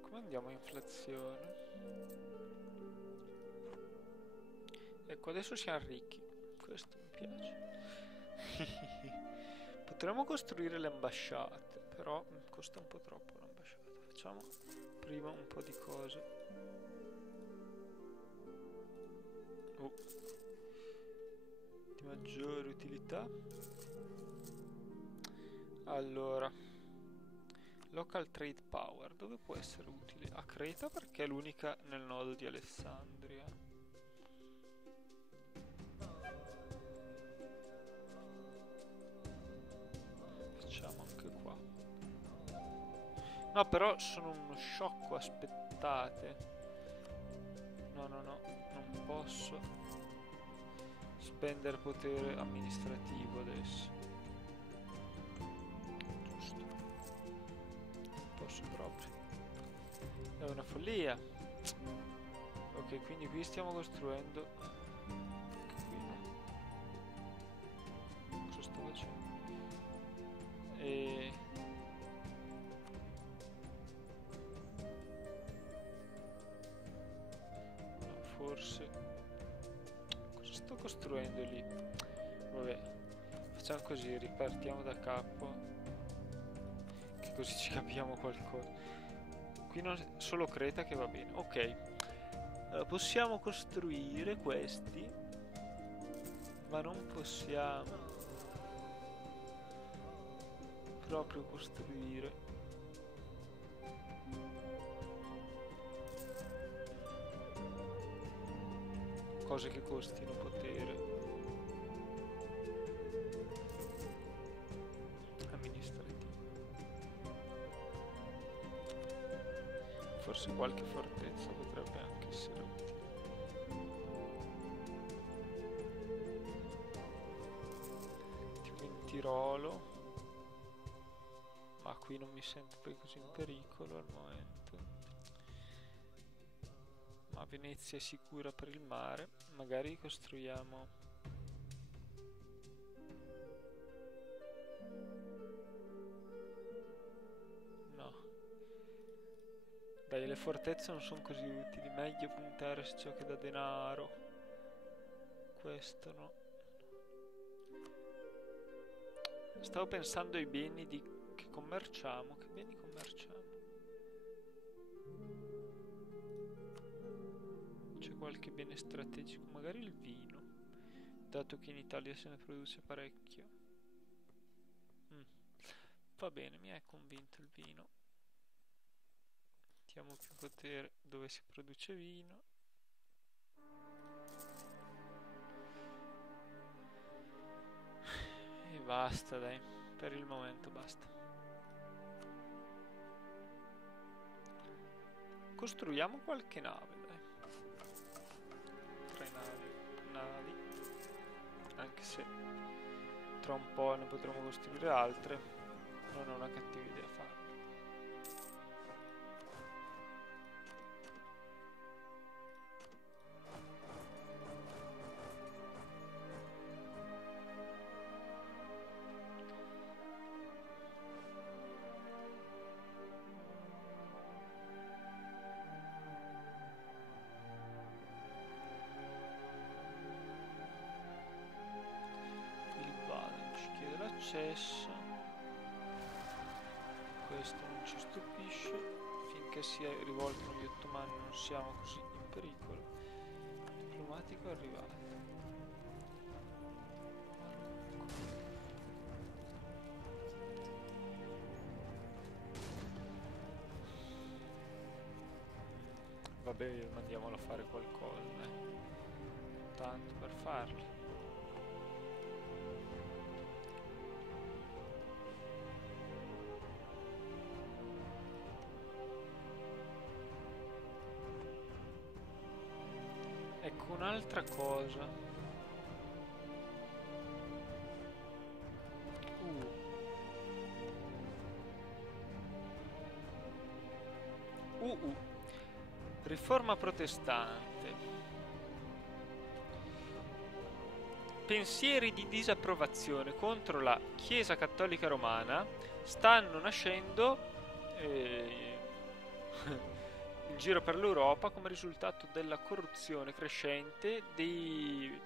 Come andiamo a inflazione? Ecco, adesso siamo ricchi. Questo mi piace. Potremmo costruire le ambasciate, però costa un po' troppo l'ambasciata. Facciamo prima un po' di cose. Di maggiore utilità. Allora, local trade power, dove può essere utile? A Creta, perché è l'unica nel nodo di Alessandria. Facciamo anche qua. No, però sono uno sciocco, aspettate. No, non posso spendere potere amministrativo adesso. Giusto. Non posso proprio. È una follia. Ok, quindi qui stiamo costruendo. Anche qui no. costruendo lì. Vabbè, facciamo così, ripartiamo da capo, che così ci capiamo qualcosa. Qui non solo Creta che va bene. Ok, allora, possiamo costruire questi, ma non possiamo proprio costruire cose che costino potere amministrativo. Forse qualche fortezza potrebbe anche essere utile. Tipo in Tirolo, ma qui non mi sento poi così in pericolo al momento. Ma Venezia è sicura per il mare. Magari costruiamo no, dai, le fortezze non sono così utili. Meglio puntare su ciò che dà denaro. Questo no. Stavo pensando ai beni che commerciamo. Che beni commerciamo? C'è qualche bene strategico, magari il vino, dato che in Italia se ne produce parecchio. Va bene, mi hai convinto il vino. Mettiamo più potere dove si produce vino. E basta, dai, per il momento basta. Costruiamo qualche nave, dai. 3 navi, anche se tra un po' ne potremo costruire altre. Non è una cattiva idea farlo. Accesso. Questo non ci stupisce, finché si rivoltano gli ottomani non siamo così in pericolo. Diplomatico è arrivato. Vabbè, mandiamolo a fare qualcosa, tanto per farlo. Ecco un'altra cosa. Riforma protestante. Pensieri di disapprovazione contro la Chiesa Cattolica Romana stanno nascendo in giro per l'Europa come risultato della corruzione crescente dei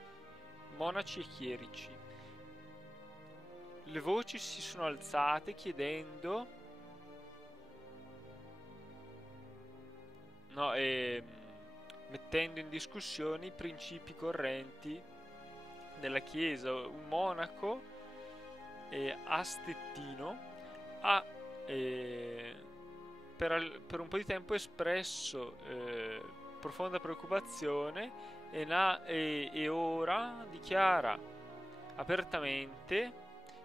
monaci e chierici. Le voci si sono alzate chiedendo mettendo in discussione i principi correnti della Chiesa. Un monaco astettino ha per un po' di tempo espresso profonda preoccupazione e ora dichiara apertamente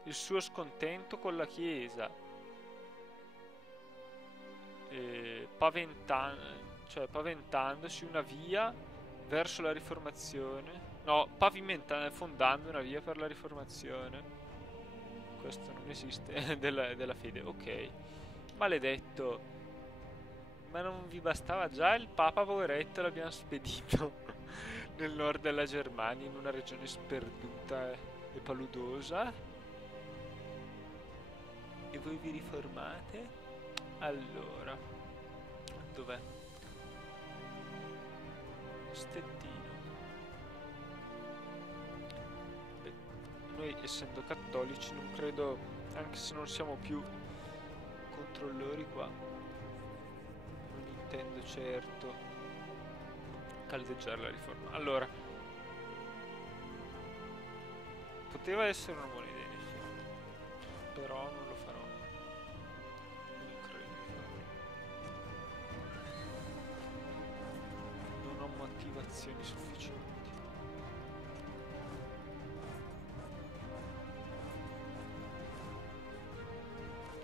il suo scontento con la Chiesa, paventandosi una via verso la riformazione. No, fondando una via per la riformazione. Questo non esiste della fede. Ok, maledetto. Ma non vi bastava già il Papa poveretto? L'abbiamo spedito nel nord della Germania, in una regione sperduta e paludosa, e voi vi riformate? Allora, dov'è? Stettino. noi essendo cattolici non credo, anche se non siamo più controllori qua, non intendo certo caldeggiare la riforma. Allora, poteva essere una buona idea in effetti, però non lo farò. Non credo di farlo. Non ho motivazioni sufficienti.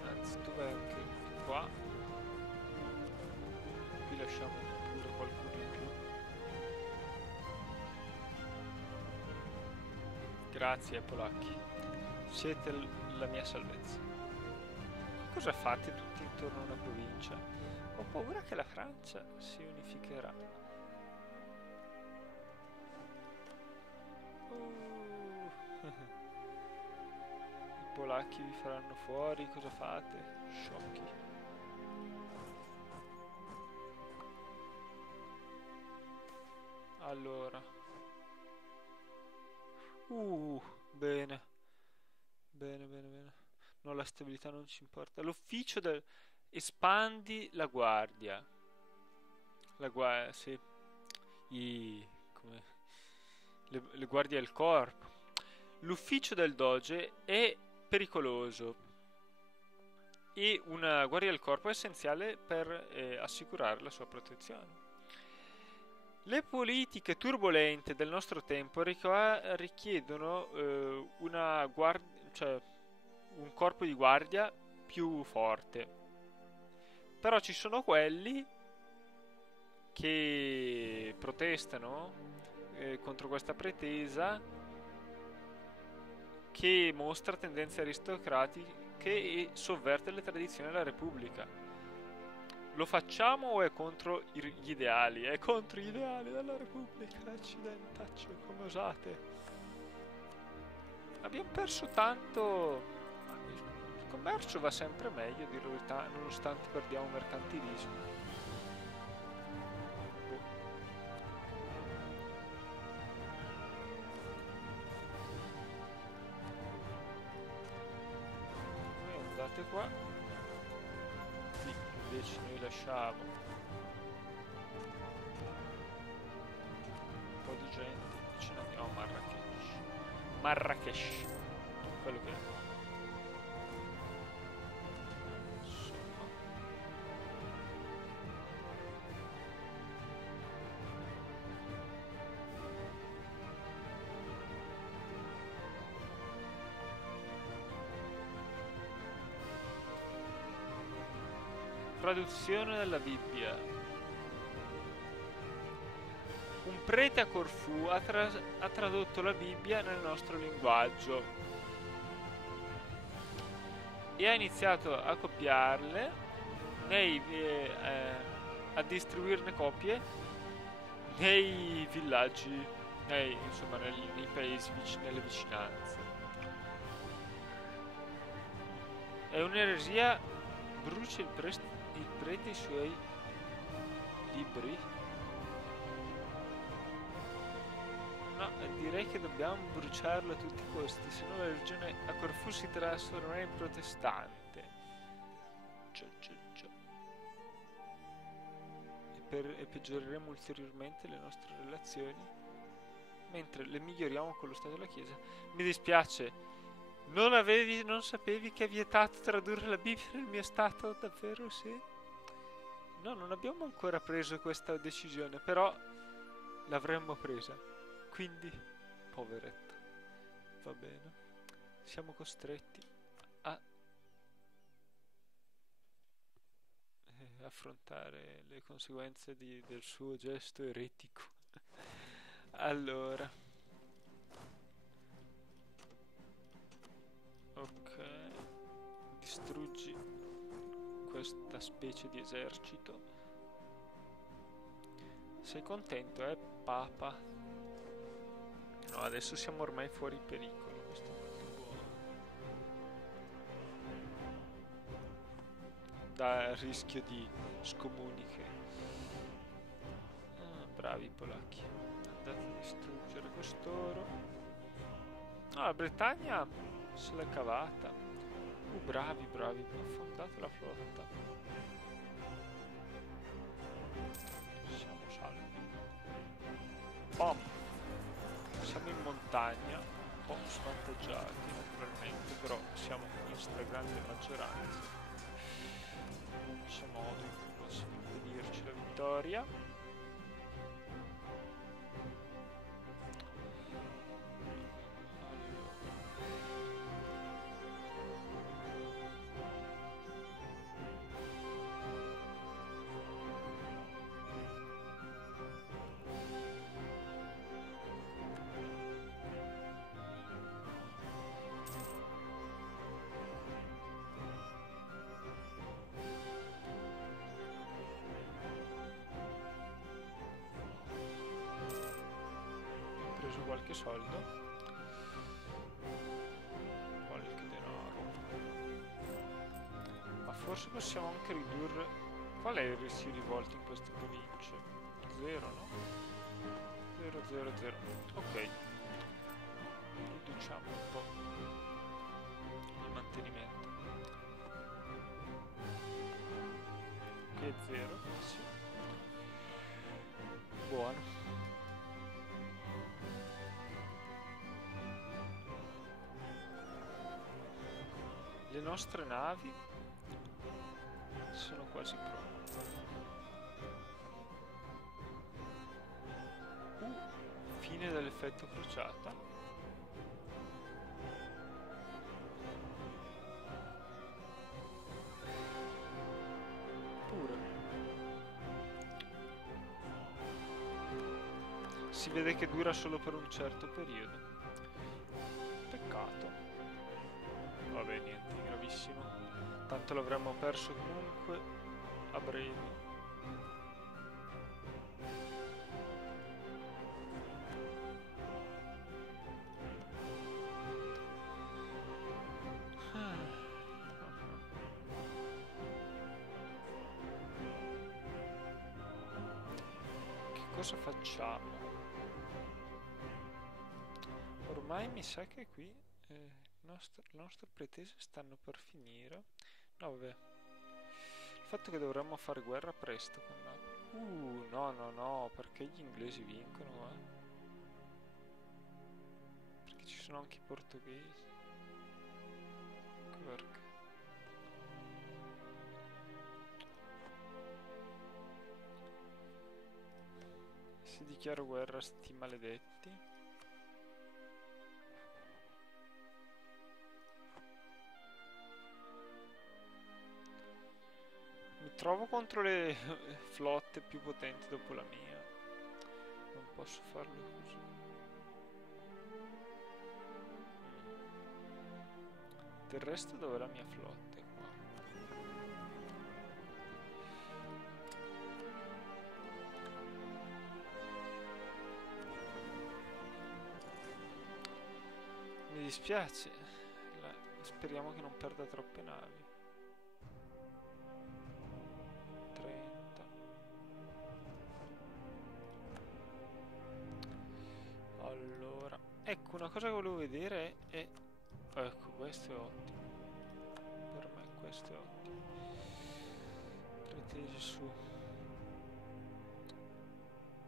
Anzi, tu vai anche qua. Qui lasciamo pure qualcuno in più. Grazie, polacchi. Siete la mia salvezza. Cosa fate tutti intorno a una provincia? Ho paura che la Francia si unificherà. I polacchi vi faranno fuori, cosa fate? Sciocchi. Allora. Bene. Bene, bene, bene. No, la stabilità non ci importa. L'ufficio del... Espandi la guardia. La guardia, sì. Come... Le guardie del corpo. L'ufficio del doge è pericoloso e una guardia del corpo è essenziale per assicurare la sua protezione. Le politiche turbolente del nostro tempo richiedono cioè un corpo di guardia più forte. Però ci sono quelli che protestano contro questa pretesa, che mostra tendenze aristocratiche e sovverte le tradizioni della Repubblica. Lo facciamo o è contro gli ideali? È contro gli ideali della Repubblica, accidentaccio, come osate? Abbiamo perso tanto. Il commercio va sempre meglio, a dire la verità, nonostante perdiamo mercantilismo. Voi andate qua. Qui invece noi lasciamo un po' di gente e ce ne andiamo a Marrakesh. Marrakesh, quello che è. Insomma. Traduzione della Bibbia. Un prete a Corfù ha tradotto la Bibbia nel nostro linguaggio e ha iniziato a copiarle, a distribuirne copie nei villaggi, insomma nei paesi nelle vicinanze. È un'eresia, brucia il prete i suoi libri? No, direi che dobbiamo bruciarlo a tutti i costi, se no la religione a Corfù si trasformerà in protestante. Già. E peggioreremo ulteriormente le nostre relazioni, mentre le miglioriamo con lo Stato e la Chiesa. Mi dispiace, non sapevi che è vietato tradurre la Bibbia nel mio Stato? Davvero, sì? No, non abbiamo ancora preso questa decisione, però l'avremmo presa. Quindi, poveretto, va bene. Siamo costretti a affrontare le conseguenze del suo gesto eretico. Allora. Ok. Distruggi questa specie di esercito. Sei contento, Papa? No, adesso siamo ormai fuori pericolo, questo è molto buono. Da rischio di scomuniche. Bravi i polacchi. Andate a distruggere quest'oro. No, la Bretagna se l'è cavata. Bravi, bravi, abbiamo fondato la flotta. Siamo salvi. Bom! Siamo in montagna, un po' svantaggiati naturalmente, però siamo in stragrande maggioranza. Non c'è modo in cui possiamo impedirci la vittoria. Qualche soldo, qualche denaro, ma forse possiamo anche ridurre. Qual è il rischio di rivolta in queste province? 0, no? 0, 0, 0. Ok, riduciamo un po' il mantenimento. Che è 0, sì. Buono. Le nostre navi sono quasi pronte. Fine dell'effetto crociata. Pure. Si vede che dura solo per un certo periodo. Peccato. Vabbè, niente di gravissimo. Tanto l'avremmo perso comunque a breve. Che cosa facciamo? Ormai mi sa che qui le nostre pretese stanno per finire. No, vabbè. Il fatto che dovremmo fare guerra presto con Napoli. No, no, no, perché gli inglesi vincono, Perché ci sono anche i portoghesi. Perché? Si dichiara guerra a sti maledetti. Mi trovo contro le flotte più potenti dopo la mia. Non posso farlo così. Del resto dov'è la mia flotta? È qua. Mi dispiace. Speriamo che non perda troppe navi. 30. Allora, ecco, una cosa che volevo vedere è... Ecco, questo è ottimo. Per me questo è ottimo. Pretese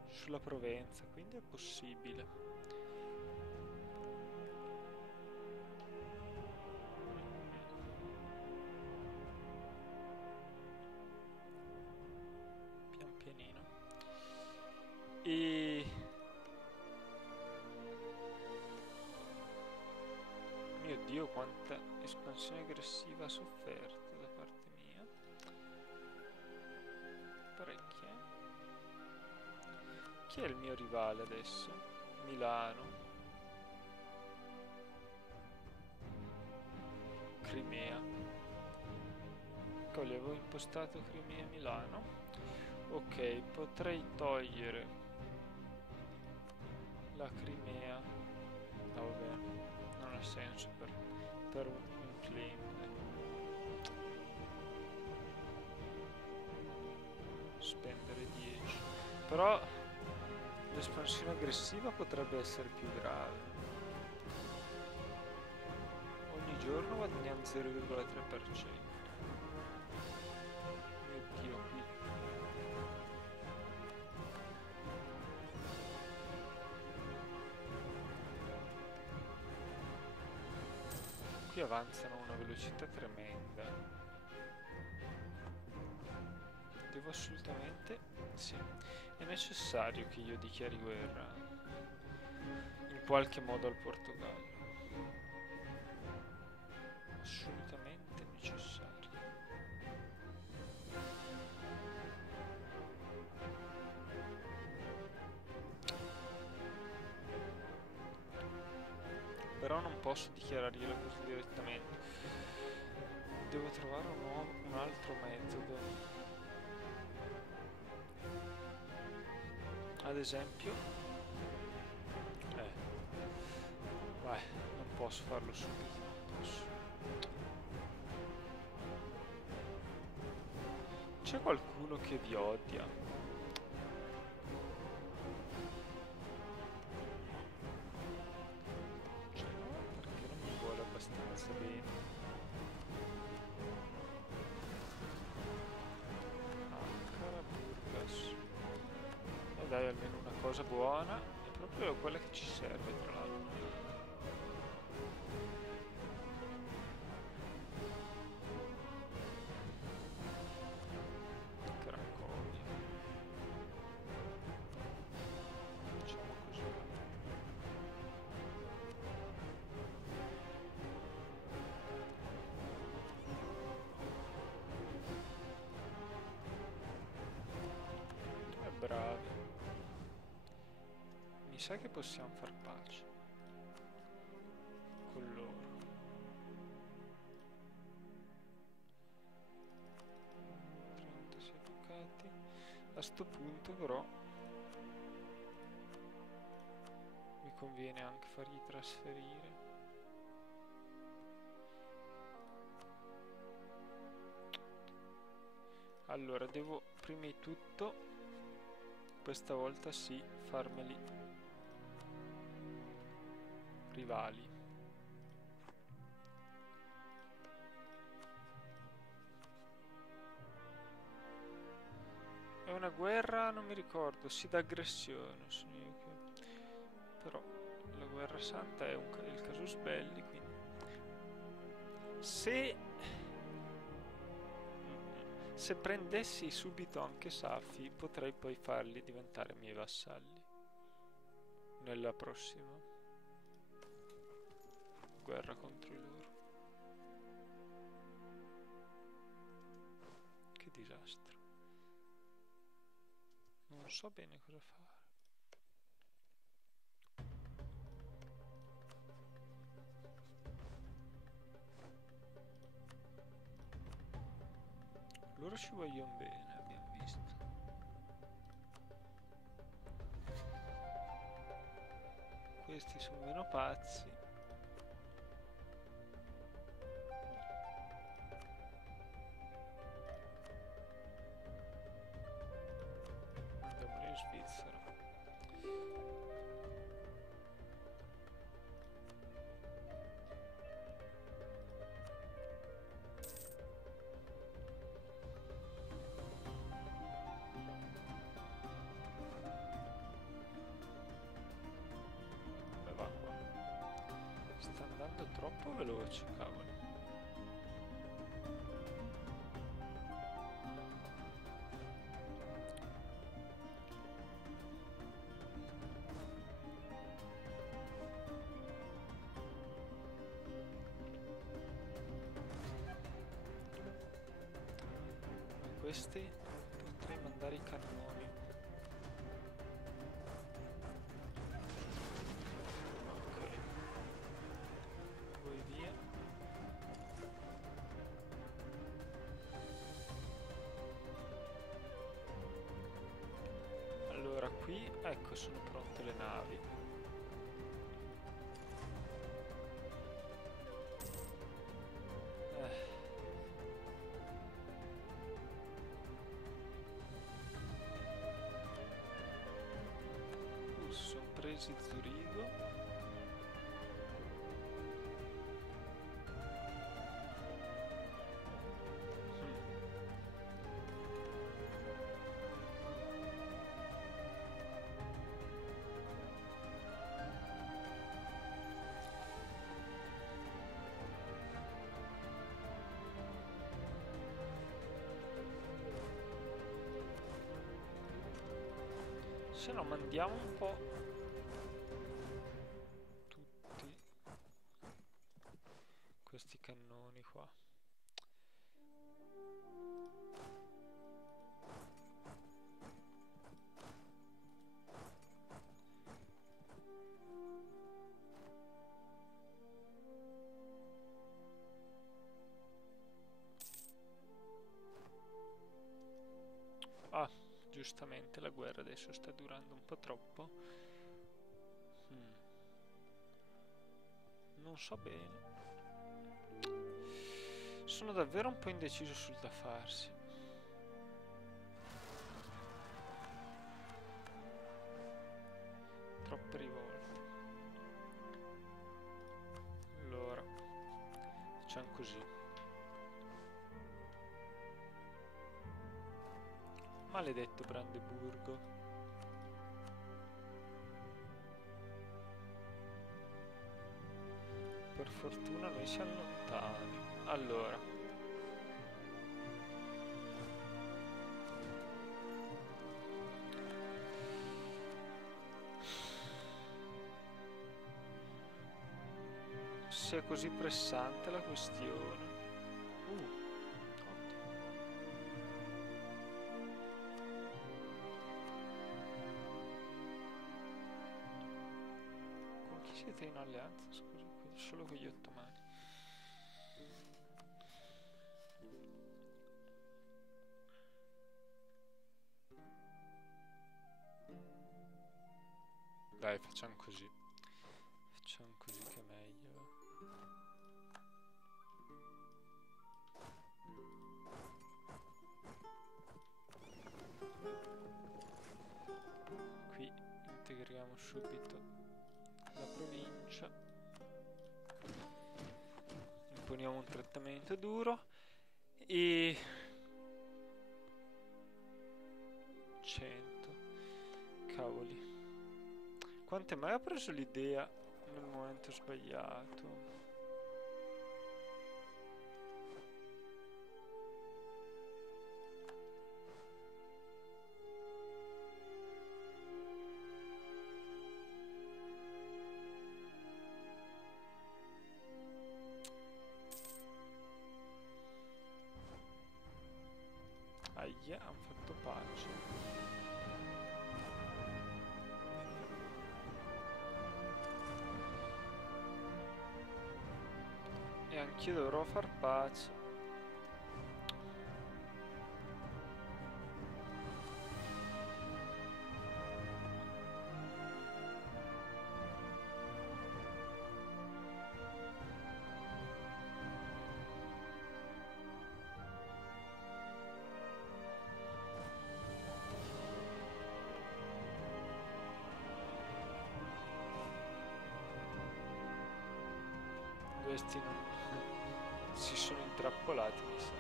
sulla Provenza, quindi è possibile. Pian pianino. E... Mio Dio, quanta espansione aggressiva ha sofferto da parte mia. Parecchie. Chi è il mio rivale adesso? Milano. Crimea. Ecco, avevo impostato Crimea e Milano. Ok, potrei togliere la Crimea. No, vabbè, non ha senso per un claim. Spendere 10. Però l'espansione aggressiva potrebbe essere più grave. giorno guadagniamo 0,3%. Mio Dio, qui. Qui avanzano a una velocità tremenda. Devo assolutamente... Sì, è necessario che io dichiari guerra in qualche modo al Portogallo. Assolutamente necessario. Però non posso dichiararglielo così direttamente. Devo trovare un altro metodo. Ad esempio... vai, non posso farlo subito, non posso. C'è qualcuno che vi odia? Cioè, no, perché non mi vuole abbastanza bene. Ankara, Burgas. E dai, almeno una cosa buona. È proprio quella che ci serve, tra l'altro. Bravi. Mi sa che possiamo far pace con loro. 36 ducati. A sto punto però mi conviene anche fargli trasferire. Allora devo prima di tutto, questa volta sì, farmeli rivali. È una guerra, non mi ricordo, sì, d'aggressione, però la guerra santa è il casus belli, quindi se prendessi subito anche Safi, potrei poi farli diventare miei vassalli nella prossima guerra contro loro. Che disastro. Non so bene cosa fare. Loro ci vogliono bene, abbiamo visto. Questi sono meno pazzi. Andiamo in Svizzera. Sta andando troppo veloce, cavolo. Questi potrei mandare i cannoni. Ok. Voi via. Allora qui, ecco, sono pronte le navi. Sono presi Zurigo. Se no mandiamo un po' tutti questi cannoni qua. Ah, giustamente la guerra adesso sta durando un po' troppo. Non so bene. Sono davvero un po' indeciso sul da farsi. Troppe rivolte. Allora, facciamo così. Maledetto Brandeburgo. Per fortuna noi siamo lontani. Allora. Se è così pressante la questione. Ottimo. Con chi siete in alleanza? Scusa, solo con gli ottomani. Dai, facciamo così. Facciamo così che è meglio. Qui integriamo subito la provincia. Imponiamo un trattamento duro. E 100. Cavoli. Quante mai ho preso l'idea nel momento sbagliato? Ahia, hanno fatto pace. E anch'io dovrò far pace. Questi non si sono intrappolati, mi sa.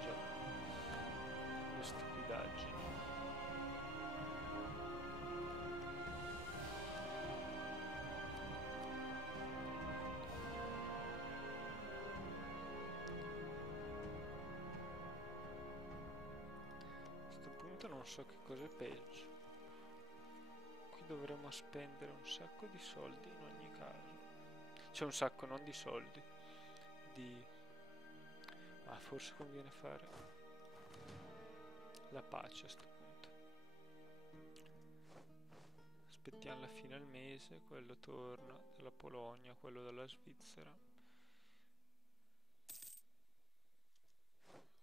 Già, le stupidaggini. A questo punto non so che cosa è peggio. Dovremmo spendere un sacco di soldi in ogni caso. C'è un sacco, non di soldi. Ma forse conviene fare la pace a sto punto. Aspettiamo la fine al mese. Quello torna dalla Polonia, quello dalla Svizzera.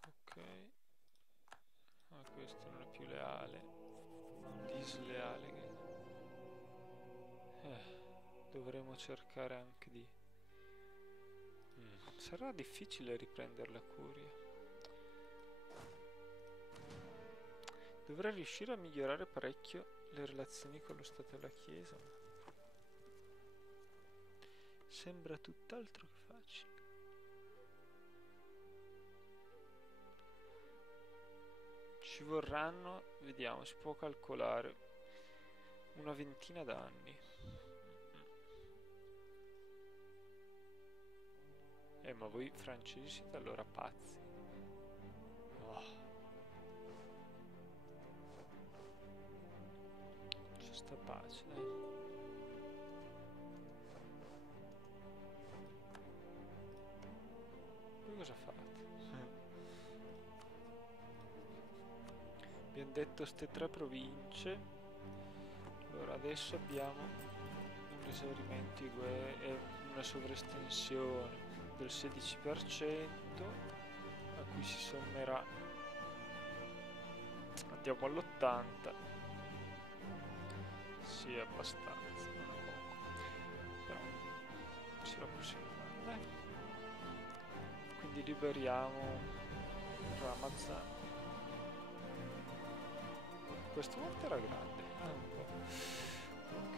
Ok. Ah, questo non è più leale. Disleale. Dovremo cercare anche di... Sarà difficile riprendere la curia. Dovrei riuscire a migliorare parecchio le relazioni con lo Stato e la Chiesa. Sembra tutt'altro che facile. Ci vorranno, vediamo, si può calcolare una ventina d'anni. Ma voi francesi siete allora pazzi. Oh. sta pace, dai. Poi cosa fate? Abbiamo detto ste 3 province. Allora adesso abbiamo un esaurimento di guerra e una sovraestensione del 16% a cui si sommerà. Andiamo all'80. Sì, abbastanza, non è poco, però ce la possiamo fare, dai. Quindi liberiamo Ramazan. Questo volta era grande, un po'. Ok.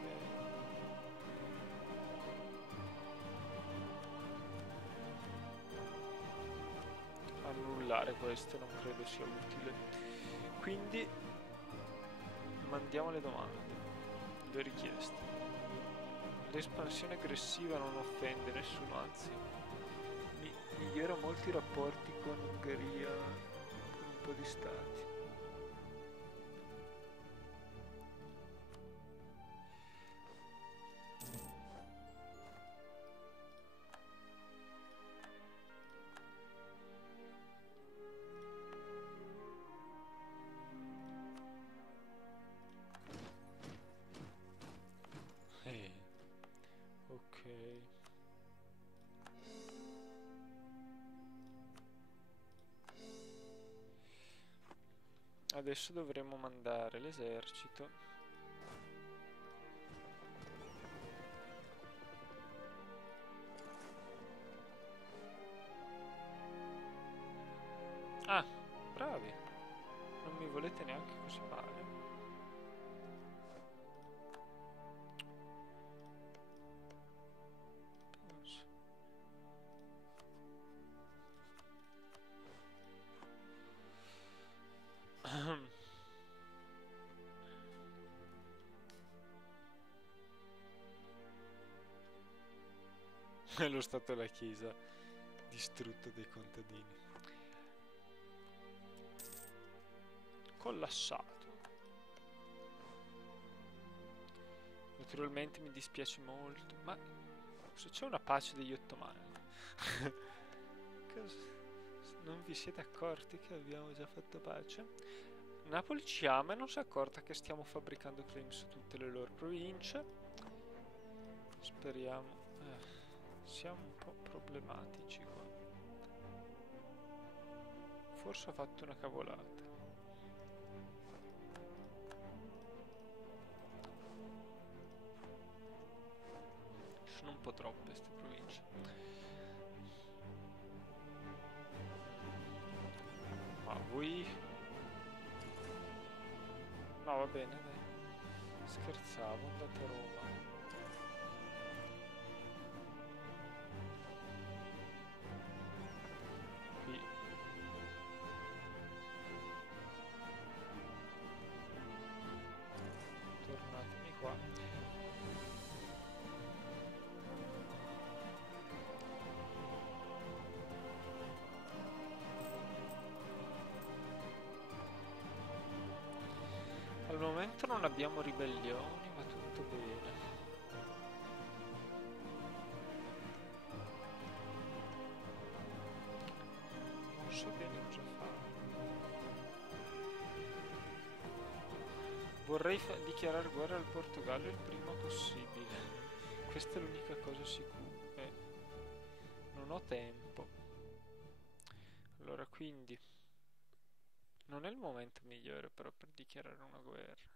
Annullare questo non credo sia utile. Quindi mandiamo le domande, le richieste. L'espansione aggressiva non offende nessuno, anzi migliora molti rapporti con Ungheria, con un po' di stati. Ok. Adesso dovremo mandare l'esercito. Ah, bravi. Non mi volete neanche così male. Penso. È lo stato della chiesa distrutto dai contadini. Collassato. Naturalmente mi dispiace molto, ma se c'è una pace degli ottomani. Non vi siete accorti che abbiamo già fatto pace? Napoli ci ama e non si è accorta che stiamo fabbricando claim su tutte le loro province. Speriamo. Siamo un po' problematici qua. Forse ho fatto una cavolata. Sono un po' troppe queste province. Ma voi... No, va bene, dai. Scherzavo, andate a Roma. Qui. Tornatemi qua. Al momento non abbiamo ribellioni, va tutto bene. Non so bene cosa fare. Vorrei dichiarare guerra al Portogallo il prima possibile. Questa è l'unica cosa sicura. Non ho tempo. Allora, quindi... Non è il momento migliore però per dichiarare una guerra.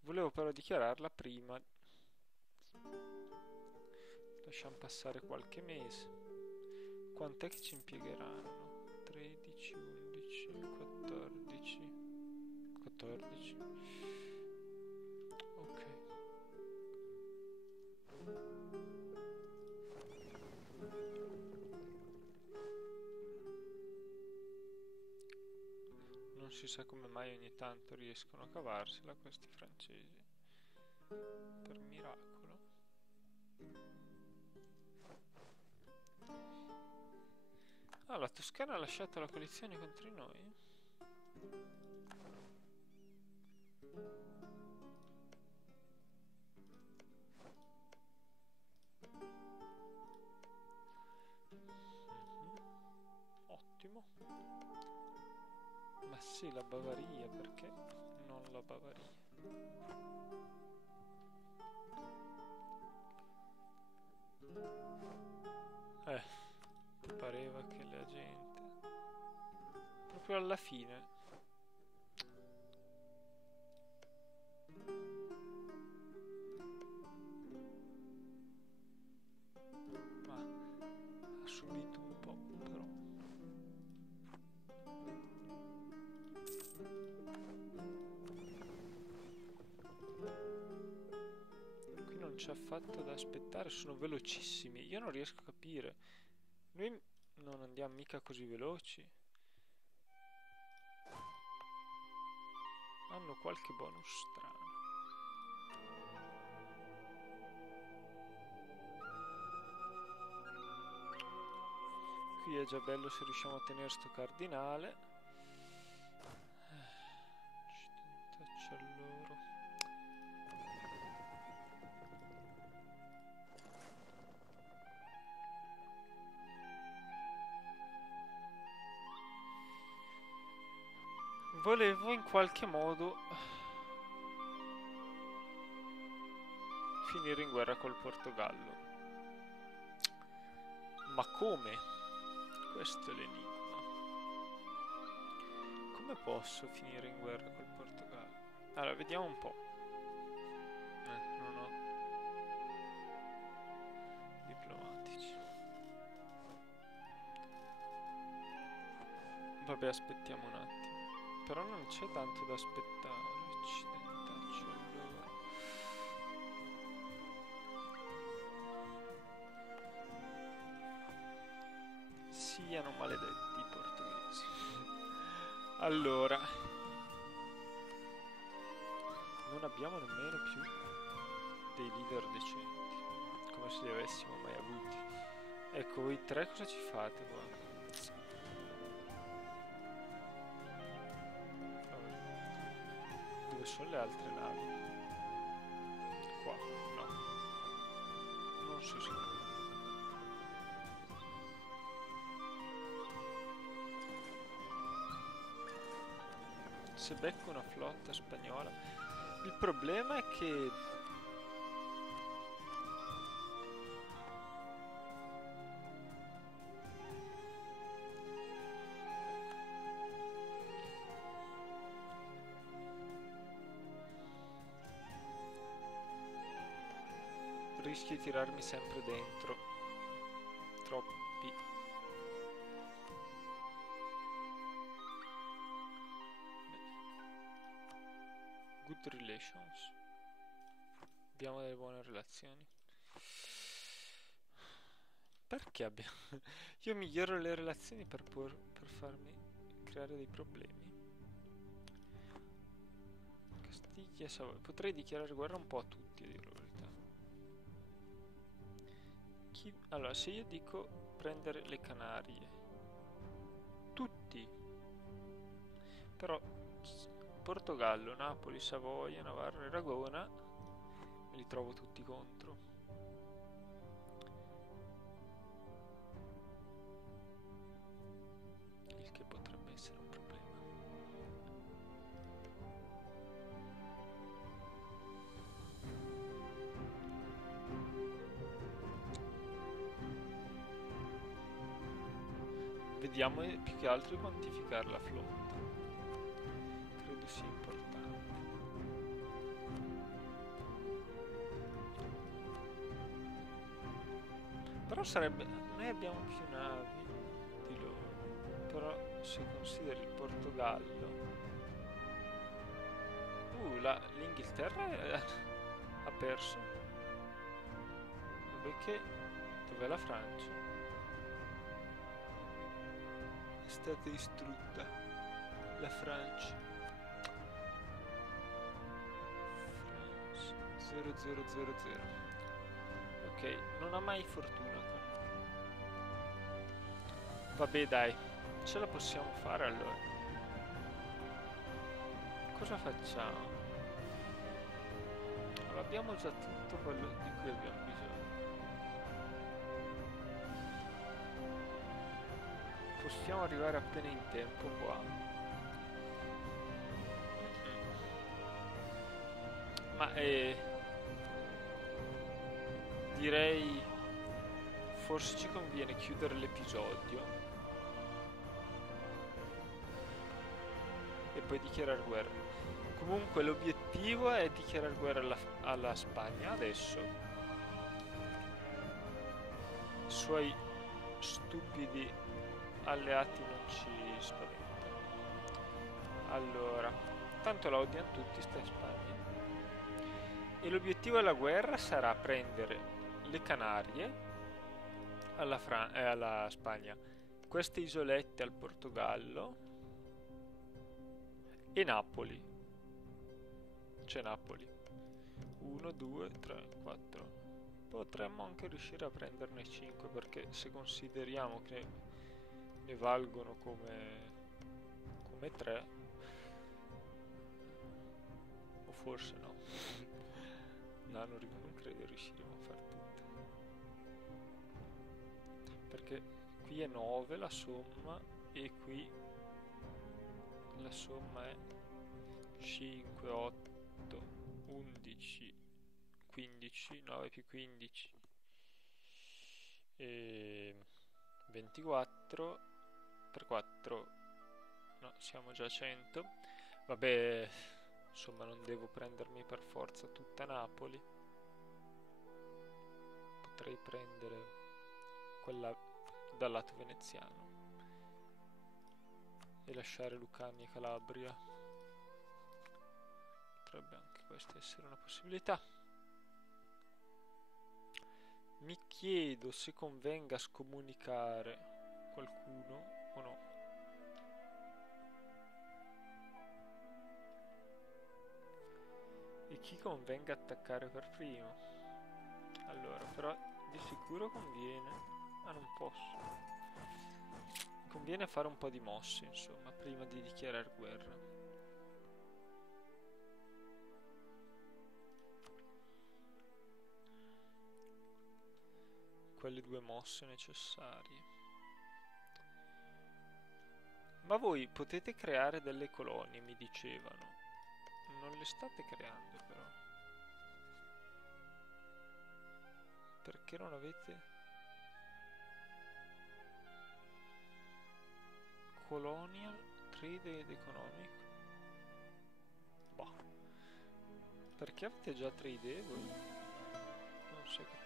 Volevo però dichiararla prima. Lasciamo passare qualche mese. Quant'è che ci impiegheranno? 13, 11, 14. 14. Ok. Non si sa come mai ogni tanto riescono a cavarsela questi francesi. Per miracolo. Ah, la Toscana ha lasciato la coalizione contro noi? abbiamo? Ma sì, la Bavaria, perché non la Bavaria? Ti pareva che la gente... Proprio alla fine... Ma ha subito un po', però... Qui non c'è affatto da aspettare, sono velocissimi. Io non riesco a capire. Noi non andiamo mica così veloci. Hanno qualche bonus strano. Qui è già bello se riusciamo a tenere sto cardinale. Accidentaccia loro. Volevo in qualche modo finire in guerra col Portogallo. Ma come? Questo è l'enigma. Come posso finire in guerra col Portogallo? Allora, vediamo un po'. Non ho diplomatici. Vabbè, aspettiamo un attimo. Però non c'è tanto da aspettare. Accidentaccio allora. Siano maledetti i portoghesi. Allora, non abbiamo nemmeno più dei leader decenti, come se li avessimo mai avuti. Ecco, voi tre cosa ci fate qua? Dove sono le altre navi? Qua, no. Non so sicuro. Se becco una flotta spagnola, il problema è che rischio di tirarmi sempre dentro troppi. Good relations. Abbiamo delle buone relazioni. Perché abbiamo... Io miglioro le relazioni per farmi creare dei problemi. Castiglia, Savoia. Potrei dichiarare guerra un po' a tutti, a dire la verità. Allora, se io dico prendere le Canarie, tutti, però Portogallo, Napoli, Savoia, Navarra e Ragona me li trovo tutti contro. Il che potrebbe essere un problema. Vediamo più che altro di quantificare la flotta. Credo sia importante. Però sarebbe... Noi abbiamo più navi di loro. Però se consideri il Portogallo... l'Inghilterra ha perso. Dov'è la Francia? È stata distrutta la Francia. 0000. Ok, non ha mai fortuna qua. Vabbè dai, ce la possiamo fare allora. Cosa facciamo? Allora, abbiamo già tutto quello di cui abbiamo bisogno. possiamo arrivare appena in tempo qua. Ma direi forse ci conviene chiudere l'episodio e poi dichiarare guerra. Comunque l'obiettivo è dichiarare guerra alla Spagna adesso. I suoi stupidi alleati non ci spaventano. Allora, tanto la odiano tutti, sta in Spagna. E l'obiettivo della guerra sarà prendere le Canarie alla Spagna, queste isolette al Portogallo e Napoli. C'è Napoli. 1, 2, 3, 4. Potremmo anche riuscire a prenderne 5, perché se consideriamo che ne valgono come 3, o forse no. No, non credo riusciremo a far tutte, perché qui è 9 la somma e qui la somma è 5, 8, 11, 15, 9 più 15 e 24 per 4, no, siamo già a 100. Vabbè, insomma, non devo prendermi per forza tutta Napoli, potrei prendere quella dal lato veneziano e lasciare Lucania e Calabria. Potrebbe anche questa essere una possibilità. Mi chiedo se convenga scomunicare qualcuno o no. E chi convenga attaccare per primo. Allora, però di sicuro conviene. Ah, non posso. Conviene fare un po' di mosse, insomma, prima di dichiarare guerra. Quelle 2 mosse necessarie. Ma voi potete creare delle colonie, mi dicevano. Non le state creando, però. Perché non avete Colonial Trade ed Economic? Boh. Perché avete già 3 idee voi? Non si è capito.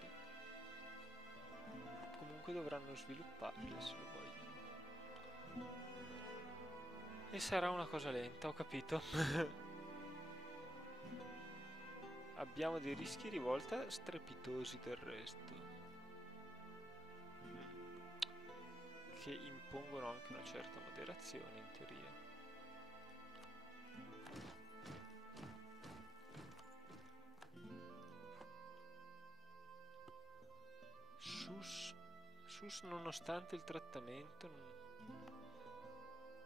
Comunque dovranno svilupparle se lo vogliono. E sarà una cosa lenta, ho capito. Abbiamo dei rischi di volta strepitosi del resto, che impongono anche una certa moderazione in teoria. Sus nonostante il trattamento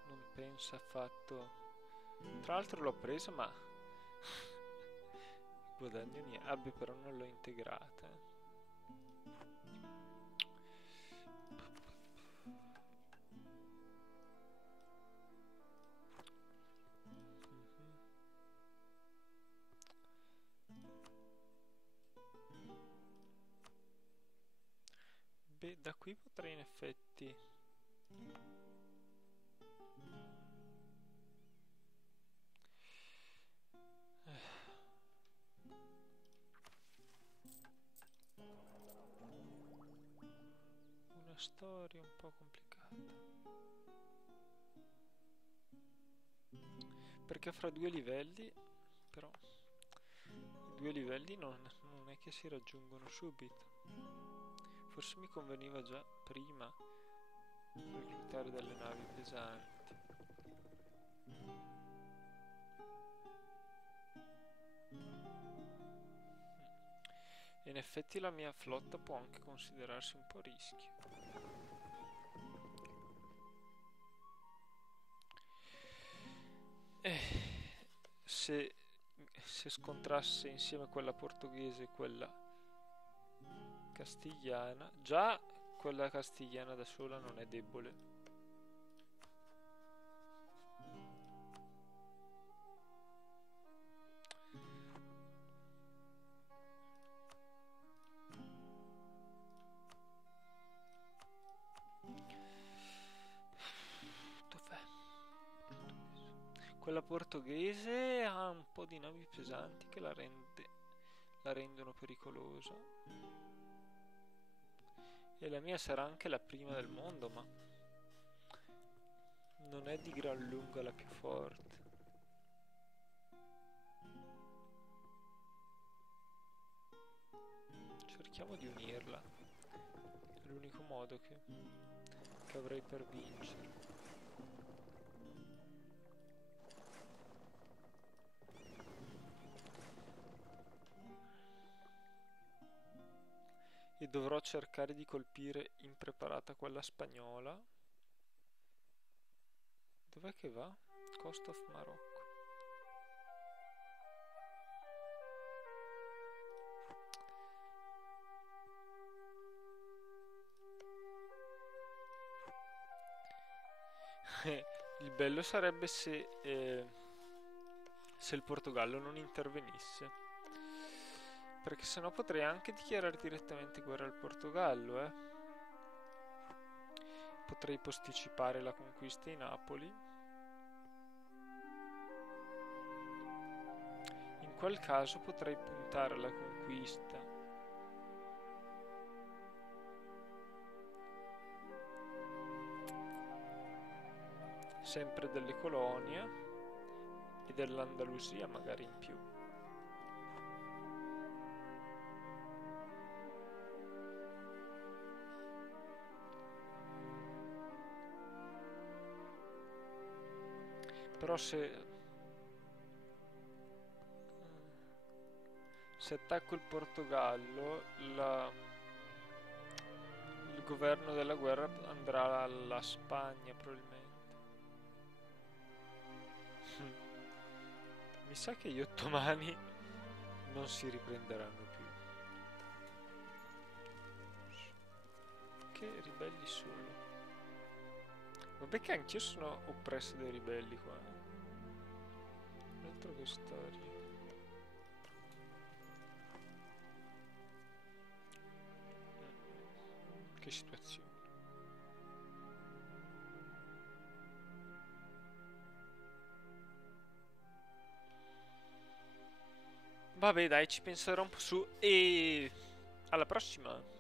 non pensa affatto. Tra l'altro l'ho presa, ma guadagno niente. Vabbè, però non l'ho integrata. Beh, da qui potrei in effetti una storia un po' complicata, perché fra 2 livelli, però i 2 livelli non è che si raggiungono subito. Forse mi conveniva già prima reclutare delle navi pesanti. E in effetti la mia flotta può anche considerarsi un po' a rischio. Se scontrasse insieme quella portoghese e quella castigliana, già quella castigliana da sola non è debole, Quella portoghese ha un po' di navi pesanti che la rendono pericolosa. E la mia sarà anche la prima del mondo, ma non è di gran lunga la più forte. Cerchiamo di unirla. È l'unico modo che avrei per vincere. E dovrò cercare di colpire impreparata quella spagnola. Dov'è che va? Coast of Morocco. Il bello sarebbe se il Portogallo non intervenisse. Perché sennò potrei anche dichiarare direttamente guerra al Portogallo, Potrei posticipare la conquista di Napoli. In quel caso potrei puntare alla conquista sempre delle colonie e dell'Andalusia magari in più. Però se attacco il Portogallo, il governo della guerra andrà alla Spagna probabilmente. Mi sa che gli ottomani non si riprenderanno più. Che ribelli sono? Vabbè che anch'io sono oppresso dai ribelli qua. Altro che storia. Che situazione. Vabbè dai, ci penserò un po' su e alla prossima.